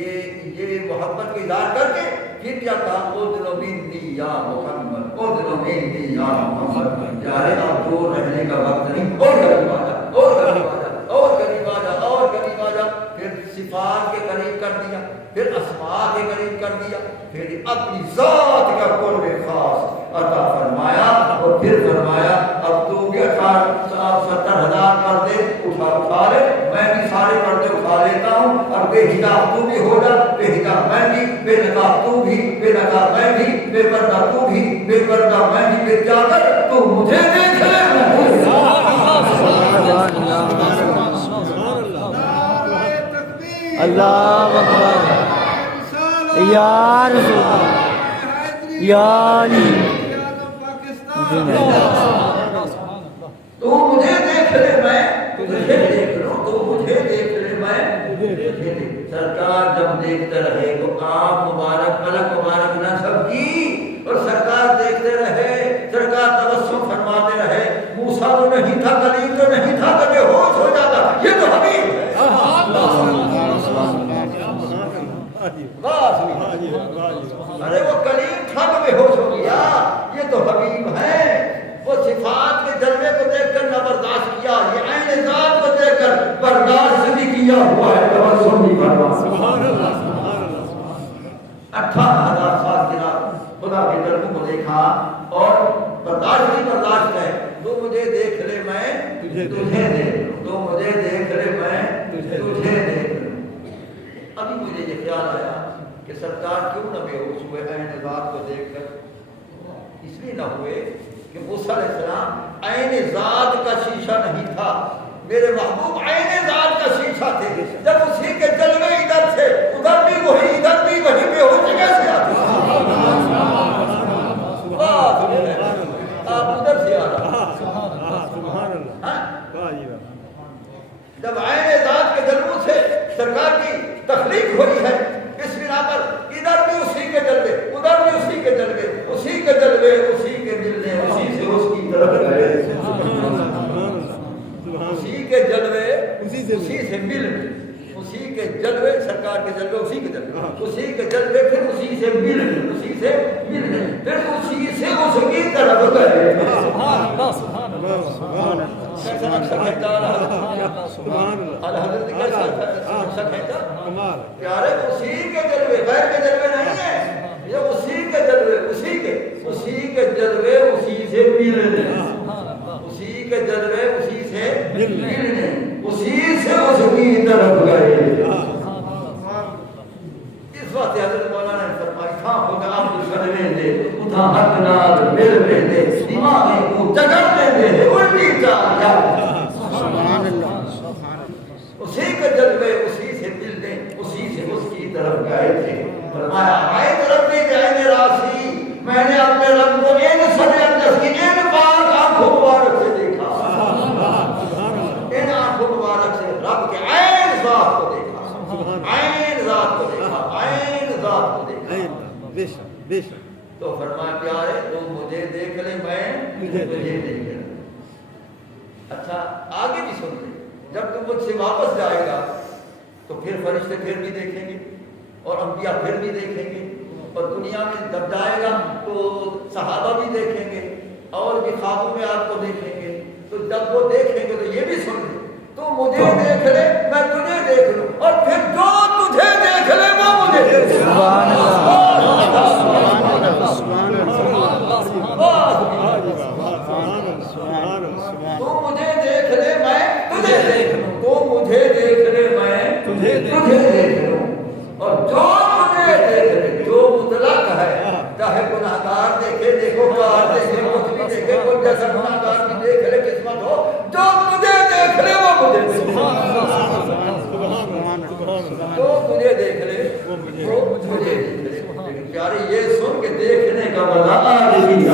یہ محبت کا اظہار کر کے پھر کیا کہا؟ اذن منی یا محمد، اذن منی یا محمد، پیارے آپ دور رہنے کا وقت نہیں، اور قریب آ جا، اور قریب آ جا، اور قریب آ جا، اور قریب آ جا۔ پھر صفات کے قریب کر دیا، پھر اسماء کے قریب کر دیا، پھر اپنی ذات کا قرب خاص عطا فرمایا، اور پھر فرمایا اب تو بھی 70,000 پردے اٹھا لے، میں بھی سارے پردے اٹھا لیتا ہوں، اور بے حجاب تو بھی ہو جا، بے حجاب میں بھی، بے نقاب تو بھی، بے نقاب میں بھی، بے پردہ تو بھی، بے پردہ میں بھی، پھر جا کر تو مجھے دیکھ لے۔ اللہ اکبر، یا رسول یا علی، تو مجھے دیکھ لے میں تجھے دیکھ لوں، تو مجھے دیکھ لے میں تجھے دیکھ لوں۔ سرکار جب دیکھتے رہے تو آپ مبارک پلک مبارک نہ سب کی، اور سرکار دیکھتے رہے، سرکار تبسم فرماتے رہے۔ موسیٰ تو نہیں تھا، کلیم تو نہیں تھا، کہ بے ہوش ہو جاتا، یہ تو حبیب ہے۔ ارے وہ کلیم تھا تو بے ہوش ہو گیا، یہ تو حبیب ہے۔ وہ صفات کے جلوے کو دیکھ کر نہ برداشت کیا، یہ عین ذات کو دیکھ کر برداشت بھی کیا ہوا ہے، تبسم بھی کروا۔ 18,000 سال کے بعد خدا کے دربو کو دیکھا اور برداشت نہیں برداشت ہے۔ تو مجھے دیکھ لے میں تجھے دیکھ لوں، تو مجھے دیکھ لے میں تجھے دیکھ لوں۔ ابھی مجھے یہ خیال آیا کہ سرکار کیوں نہ بے ہوش ہوئے عین ذات کو دیکھ کر؟ اس لیے نہ ہوئے کہ موسیٰ علیہ السلام عین ذات کا شیشہ نہیں تھا، میرے محبوب عین ذات کا شیشہ تھے۔ جب اسی کے جلوے ادھر تھے، ادھر بھی وہی، ادھر بھی وہی، بے ہوش کیسے آتے؟ آپ ادھر سے آ رہا۔ جب عین ذات کے جلووں سے سرکار کی تخلیق ہوئی ہے، اس بنا پر ادھر بھی اسی کے جلوے، ادھر بھی اسی کے جلوے، اسی کے جلوے، اسی کے ملنے، اسی سے اس کی طرف گئے، اسی کے جلوے، اسی سے ملنے، اسی کے جلوے، سرکار کے جلوے، اسی کے جلوے، اسی کے جلوے، پھر اسی سے ملنے، اسی سے ملنے، پھر اسی سے اس کی طرف گئے۔ کیسا نقشہ کھینچا الحضرت، کیسا نقشہ کھینچا؟ پیارے اسی کے جلوے، غیر کے جلوے نہیں ہے، یہ اسی کے جلوے، اسی کے جلوے، اسی سے ملنے، اسی کے جلوے، اسی سے ملنے، اسی سے اس کی طرف گئے۔ اس وقت حضرت مولانا نے فرمائی تھا خدا آپ دشمن دے اتھا حق نال مل دے دماغے کو جگڑ دے الٹی چال جا۔ سبحان اللہ، اسی کے جلوے، اسی سے ملنے، اسی سے اس کی طرف گئے تھے۔ فرمایا آئے طرف بھی جائیں راسی، میں نے اپنے رب کو ان سب اندس کی ان پاک آنکھوں مبارک سے دیکھا، ان آنکھوں مبارک سے رب کے عین ذات کو دیکھا، عین ذات کو دیکھا، عین ذات کو دیکھا۔ تو فرمایا پیارے تم مجھے دیکھ لے، میں تجھے دیکھ لے۔ اچھا آگے بھی سن لیں، جب تم مجھ سے واپس جائے گا تو پھر فرشتے پھر بھی دیکھیں گے، اور انبیاء پھر بھی دیکھیں گے، اور دنیا میں جب جائے گا تو صحابہ بھی دیکھیں گے اور بھی خوابوں میں آپ کو دیکھیں گے، تو جب وہ دیکھیں گے تو یہ بھی سن لیں، تو مجھے دیکھ لے میں تجھے دیکھ لوں، اور پھر جو تجھے دیکھ لے وہ مجھے دیکھ لے۔ سبحان اللہ تو مجھے دیکھ لے میں تجھے دیکھ لوں، تو مجھے دیکھ لے میں تجھے دیکھ لوں، اور جو تجھے دیکھ لے، جو مطلق ہے، چاہے گناہگار دیکھے، دیکھو کار دیکھے، کچھ بھی دیکھے، کوئی جیسا گناہگار بھی دیکھ لے، قسمت ہو، جو تجھے دیکھ لے وہ مجھے دیکھ لے، جو تجھے دیکھ لے وہ مجھے دیکھ لے۔ لیکن پیارے یہ سن کے دیکھنے کا مزہ آج ہی آ،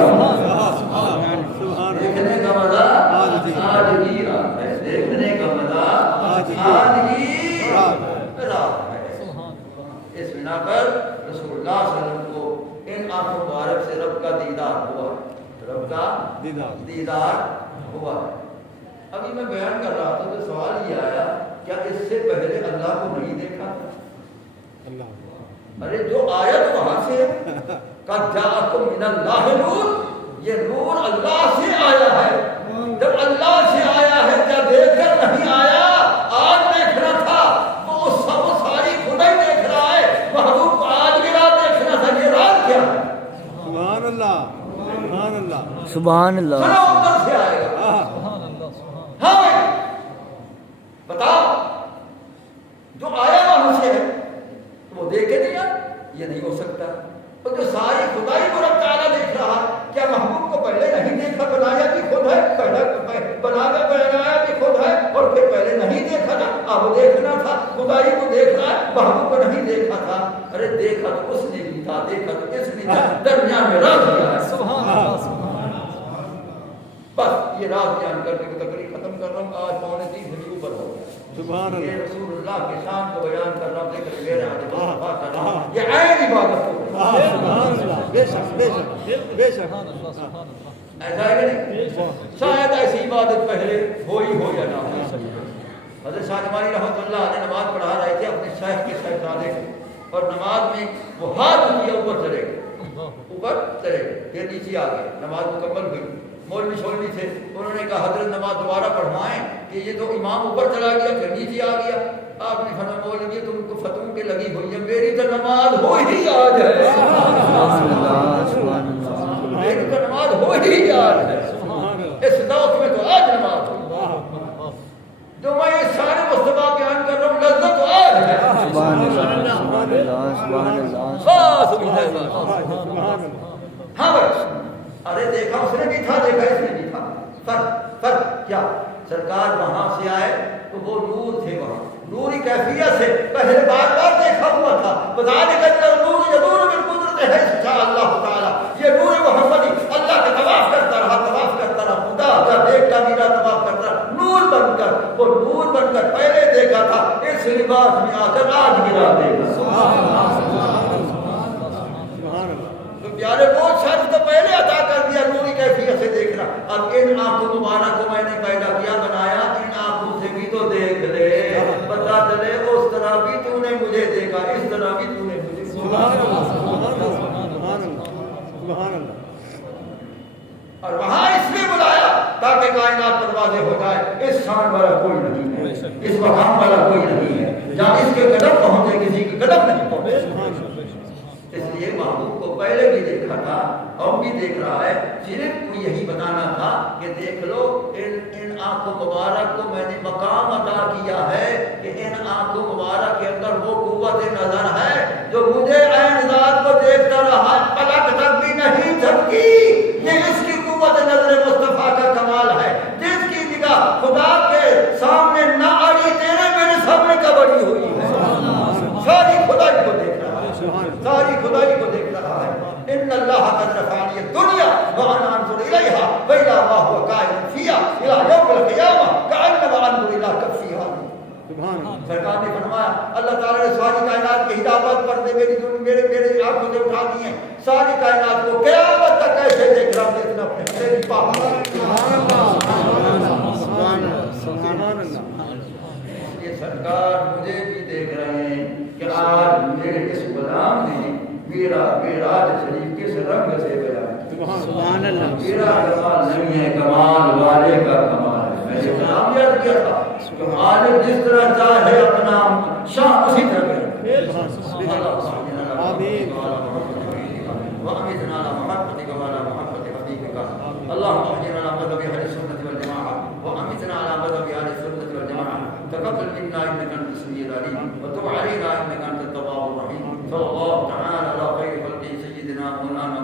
دیکھنے کا مزہ آج ہی آ ہے، دیکھنے کا مزہ آج ہی رات ہے۔ اس بنا پر رسول اللہ صلی اللہ علیہ وسلم کو ان آنکھوں مبارک سے رب کا دیدار ہوا، رب کا دیدار ہوا۔ ابھی میں بیان کر رہا تھا تو سوال یہ آیا، کیا اس سے پہلے اللہ کو نہیں دیکھا؟ ارے جو آیت وہاں سے قَدْ جَاءَكُم مِّنَ اللَّهِ نُورٌ، یہ نور اللہ سے آیا ہے۔ جب اللہ سے آیا ہے کیا دیکھ کر نہیں آیا؟ آج دیکھنا تھا تو وہ ساری خدا ہی دیکھ رہا ہے، محبوب کو آج بھی رات دیکھنا تھا، یہ رات کیا ہے؟ سبحان اللہ سبحان اللہ سبحان اللہ سنا اوپر سے آئے گا۔ ہاں بھائی بتاؤ، جو آیا وہاں سے ہے تو وہ دیکھے نہیں آیا، یہ نہیں ہو سکتا۔ اور جو ساری خدائی کو رب تعالیٰ دیکھ رہا، کیا محبوب کو پہلے نہیں دیکھا؟ بنایا بھی خود ہے، پہلے بنایا بھی خود ہے، اور پھر پہلے نہیں دیکھا تھا، اب دیکھنا تھا، خدائی کو دیکھ رہا ہے، محبوب کو نہیں دیکھا تھا۔ ارے دیکھا تو اس نے بھی تھا، دیکھا تو اس نے تھا، درمیان میں راز دیا ہے۔ بس یہ راز بیان کر کے تقریر ختم کر رہا ہوں، آج 2:45 بجے اوپر ہو گیا۔ سبحان اللہ یہ رسول اللہ کے شان کو بیان کر رہا ہوں، ذکر میرے حاضر مصطفیٰ کر رہا ہوں، یہ عین عبادت ہو گئی۔ سبحان اللہ بے شک بے شک بے شک ایسا ہے کہ نہیں؟ شاید ایسی عبادت پہلے ہوئی ہو یا نہ ہو۔ حضرت شاہ نمانی رحمۃ اللہ علیہ نماز پڑھا رہے تھے اپنے شیخ کے شہزادے کو، اور نماز میں وہ ہاتھ اٹھیا اوپر چلے گئے، اوپر چلے گئے، پھر نیچے آ گئے، نماز مکمل ہوئی۔ مولوی شولوی تھے، انہوں نے کہا حضرت نماز دوبارہ پڑھوائیں کہ یہ تو امام اوپر چلا گیا پھر نیچے آ گیا۔ آپ نے فرمایا مولوی تم کو فتووں کے لگی ہوئی ہے، میری تو نماز ہو ہی آج ہے، میری تو نماز ہو ہی آج ہے، اس ذوق میں تو آج نماز ہو، جو میں یہ سارے مصطفیٰ بیان کر رہا ہوں لذت تو آج ہے۔ سبحان اللہ سبحان اللہ سبحان اللہ ہاں بھائی، ارے دیکھا اس نے بھی تھا، دیکھا اس نے بھی تھا، فرق کیا؟ سرکار وہاں سے آئے تو وہ نور تھے، وہاں نوری کیفیت سے پہلے بار بار دیکھا ہوا تھا، بذالک النور یدور بالقدرت ہے انشاء اللہ تعالی۔ یہ نور محمدی اللہ کا طواف کرتا رہا، خدا کا دیکھتا میرا طواف کرتا رہا، نور بن کر، وہ نور بن کر پہلے دیکھا تھا، اس لباس میں آ کر آج گرا دے گا۔ تو پیارے وہ شخص تو پہلے عطا کر دیا نوری کیفیت سے دیکھنا، اب ان آنکھوں مبارک کو میں نے پیدا کیا، بنایا، ان آنکھوں سے بھی تو دیکھ لے، پتا چلے اس طرح بھی تو نے مجھے دیکھا، اس طرح بھی تو نے مجھے دیکھا۔ اور وہاں اس لیے بلایا تاکہ کائنات پر واضح ہو جائے اس شان والا کوئی نہیں ہے، اس مقام والا کوئی نہیں ہے، جہاں اس کے قدم پہنچے کسی کی قدم نہیں پہنچے۔ اس لیے محبوب کو پہلے بھی دیکھا تھا اور بھی دیکھ رہا ہے، صرف یہی بتانا تھا کہ دیکھ لو ان آنکھوں مبارک کو میں نے مقام عطا کیا ہے کہ ان آنکھوں مبارک کے اندر وہ قوت نظر ہے جو مجھے عین ذات کو دیکھتا رہا، پلک تک بھی نہیں جھپکی۔ یہ اس کی قوت نظر مصطفیٰ کا کمال ہے، جس کی نگاہ خدا کے سامنے نہ آئی تیرے میرے سامنے کا بڑی ہوئی ہے، ساری خدائی کو دیکھ رہا ہے، ساری خدائی کو دیکھ رہا ہے۔ ان اللہ قد رفعنی الدنیا وانا انظر الیہا واذا ما هو قائم فیہا الی یوم القیامہ کانما انظر الی کفیہا۔ سرکار نے فرمایا اللہ تعالیٰ نے ساری کائنات کی ہدایت پردے میری آنکھوں سے اٹھا دی ہیں، ساری کائنات کو قیامت تک ایسے دیکھ رہا ہوں جتنا اپنے میری پاک۔ یہ سرکار مجھے بھی دیکھ رہے ہیں کہ آج یہ اس غلام نے میرا معراج شریف کس رنگ سے بیان کیا. سبحان اللہ. میرا کمال نہیں ہے، کمال والے کا کمال ہے. میں نے غلام یاد کیا تھا کہ مالک جس طرح چاہے اپنا شاہ اسی طرح کرے. آمین. وأمتنا على محبتك وعلى محبة حبيبك. اللهم اهدنا على مذهب أهل السنة والجماعة وأمتنا على مذهب أهل السنة والجماعة. تقبل منا إنك أنت السميع العليم وتب علينا إنك أنت التواب الرحيم. صلى الله تعالى على خير خلقه سيدنا مولانا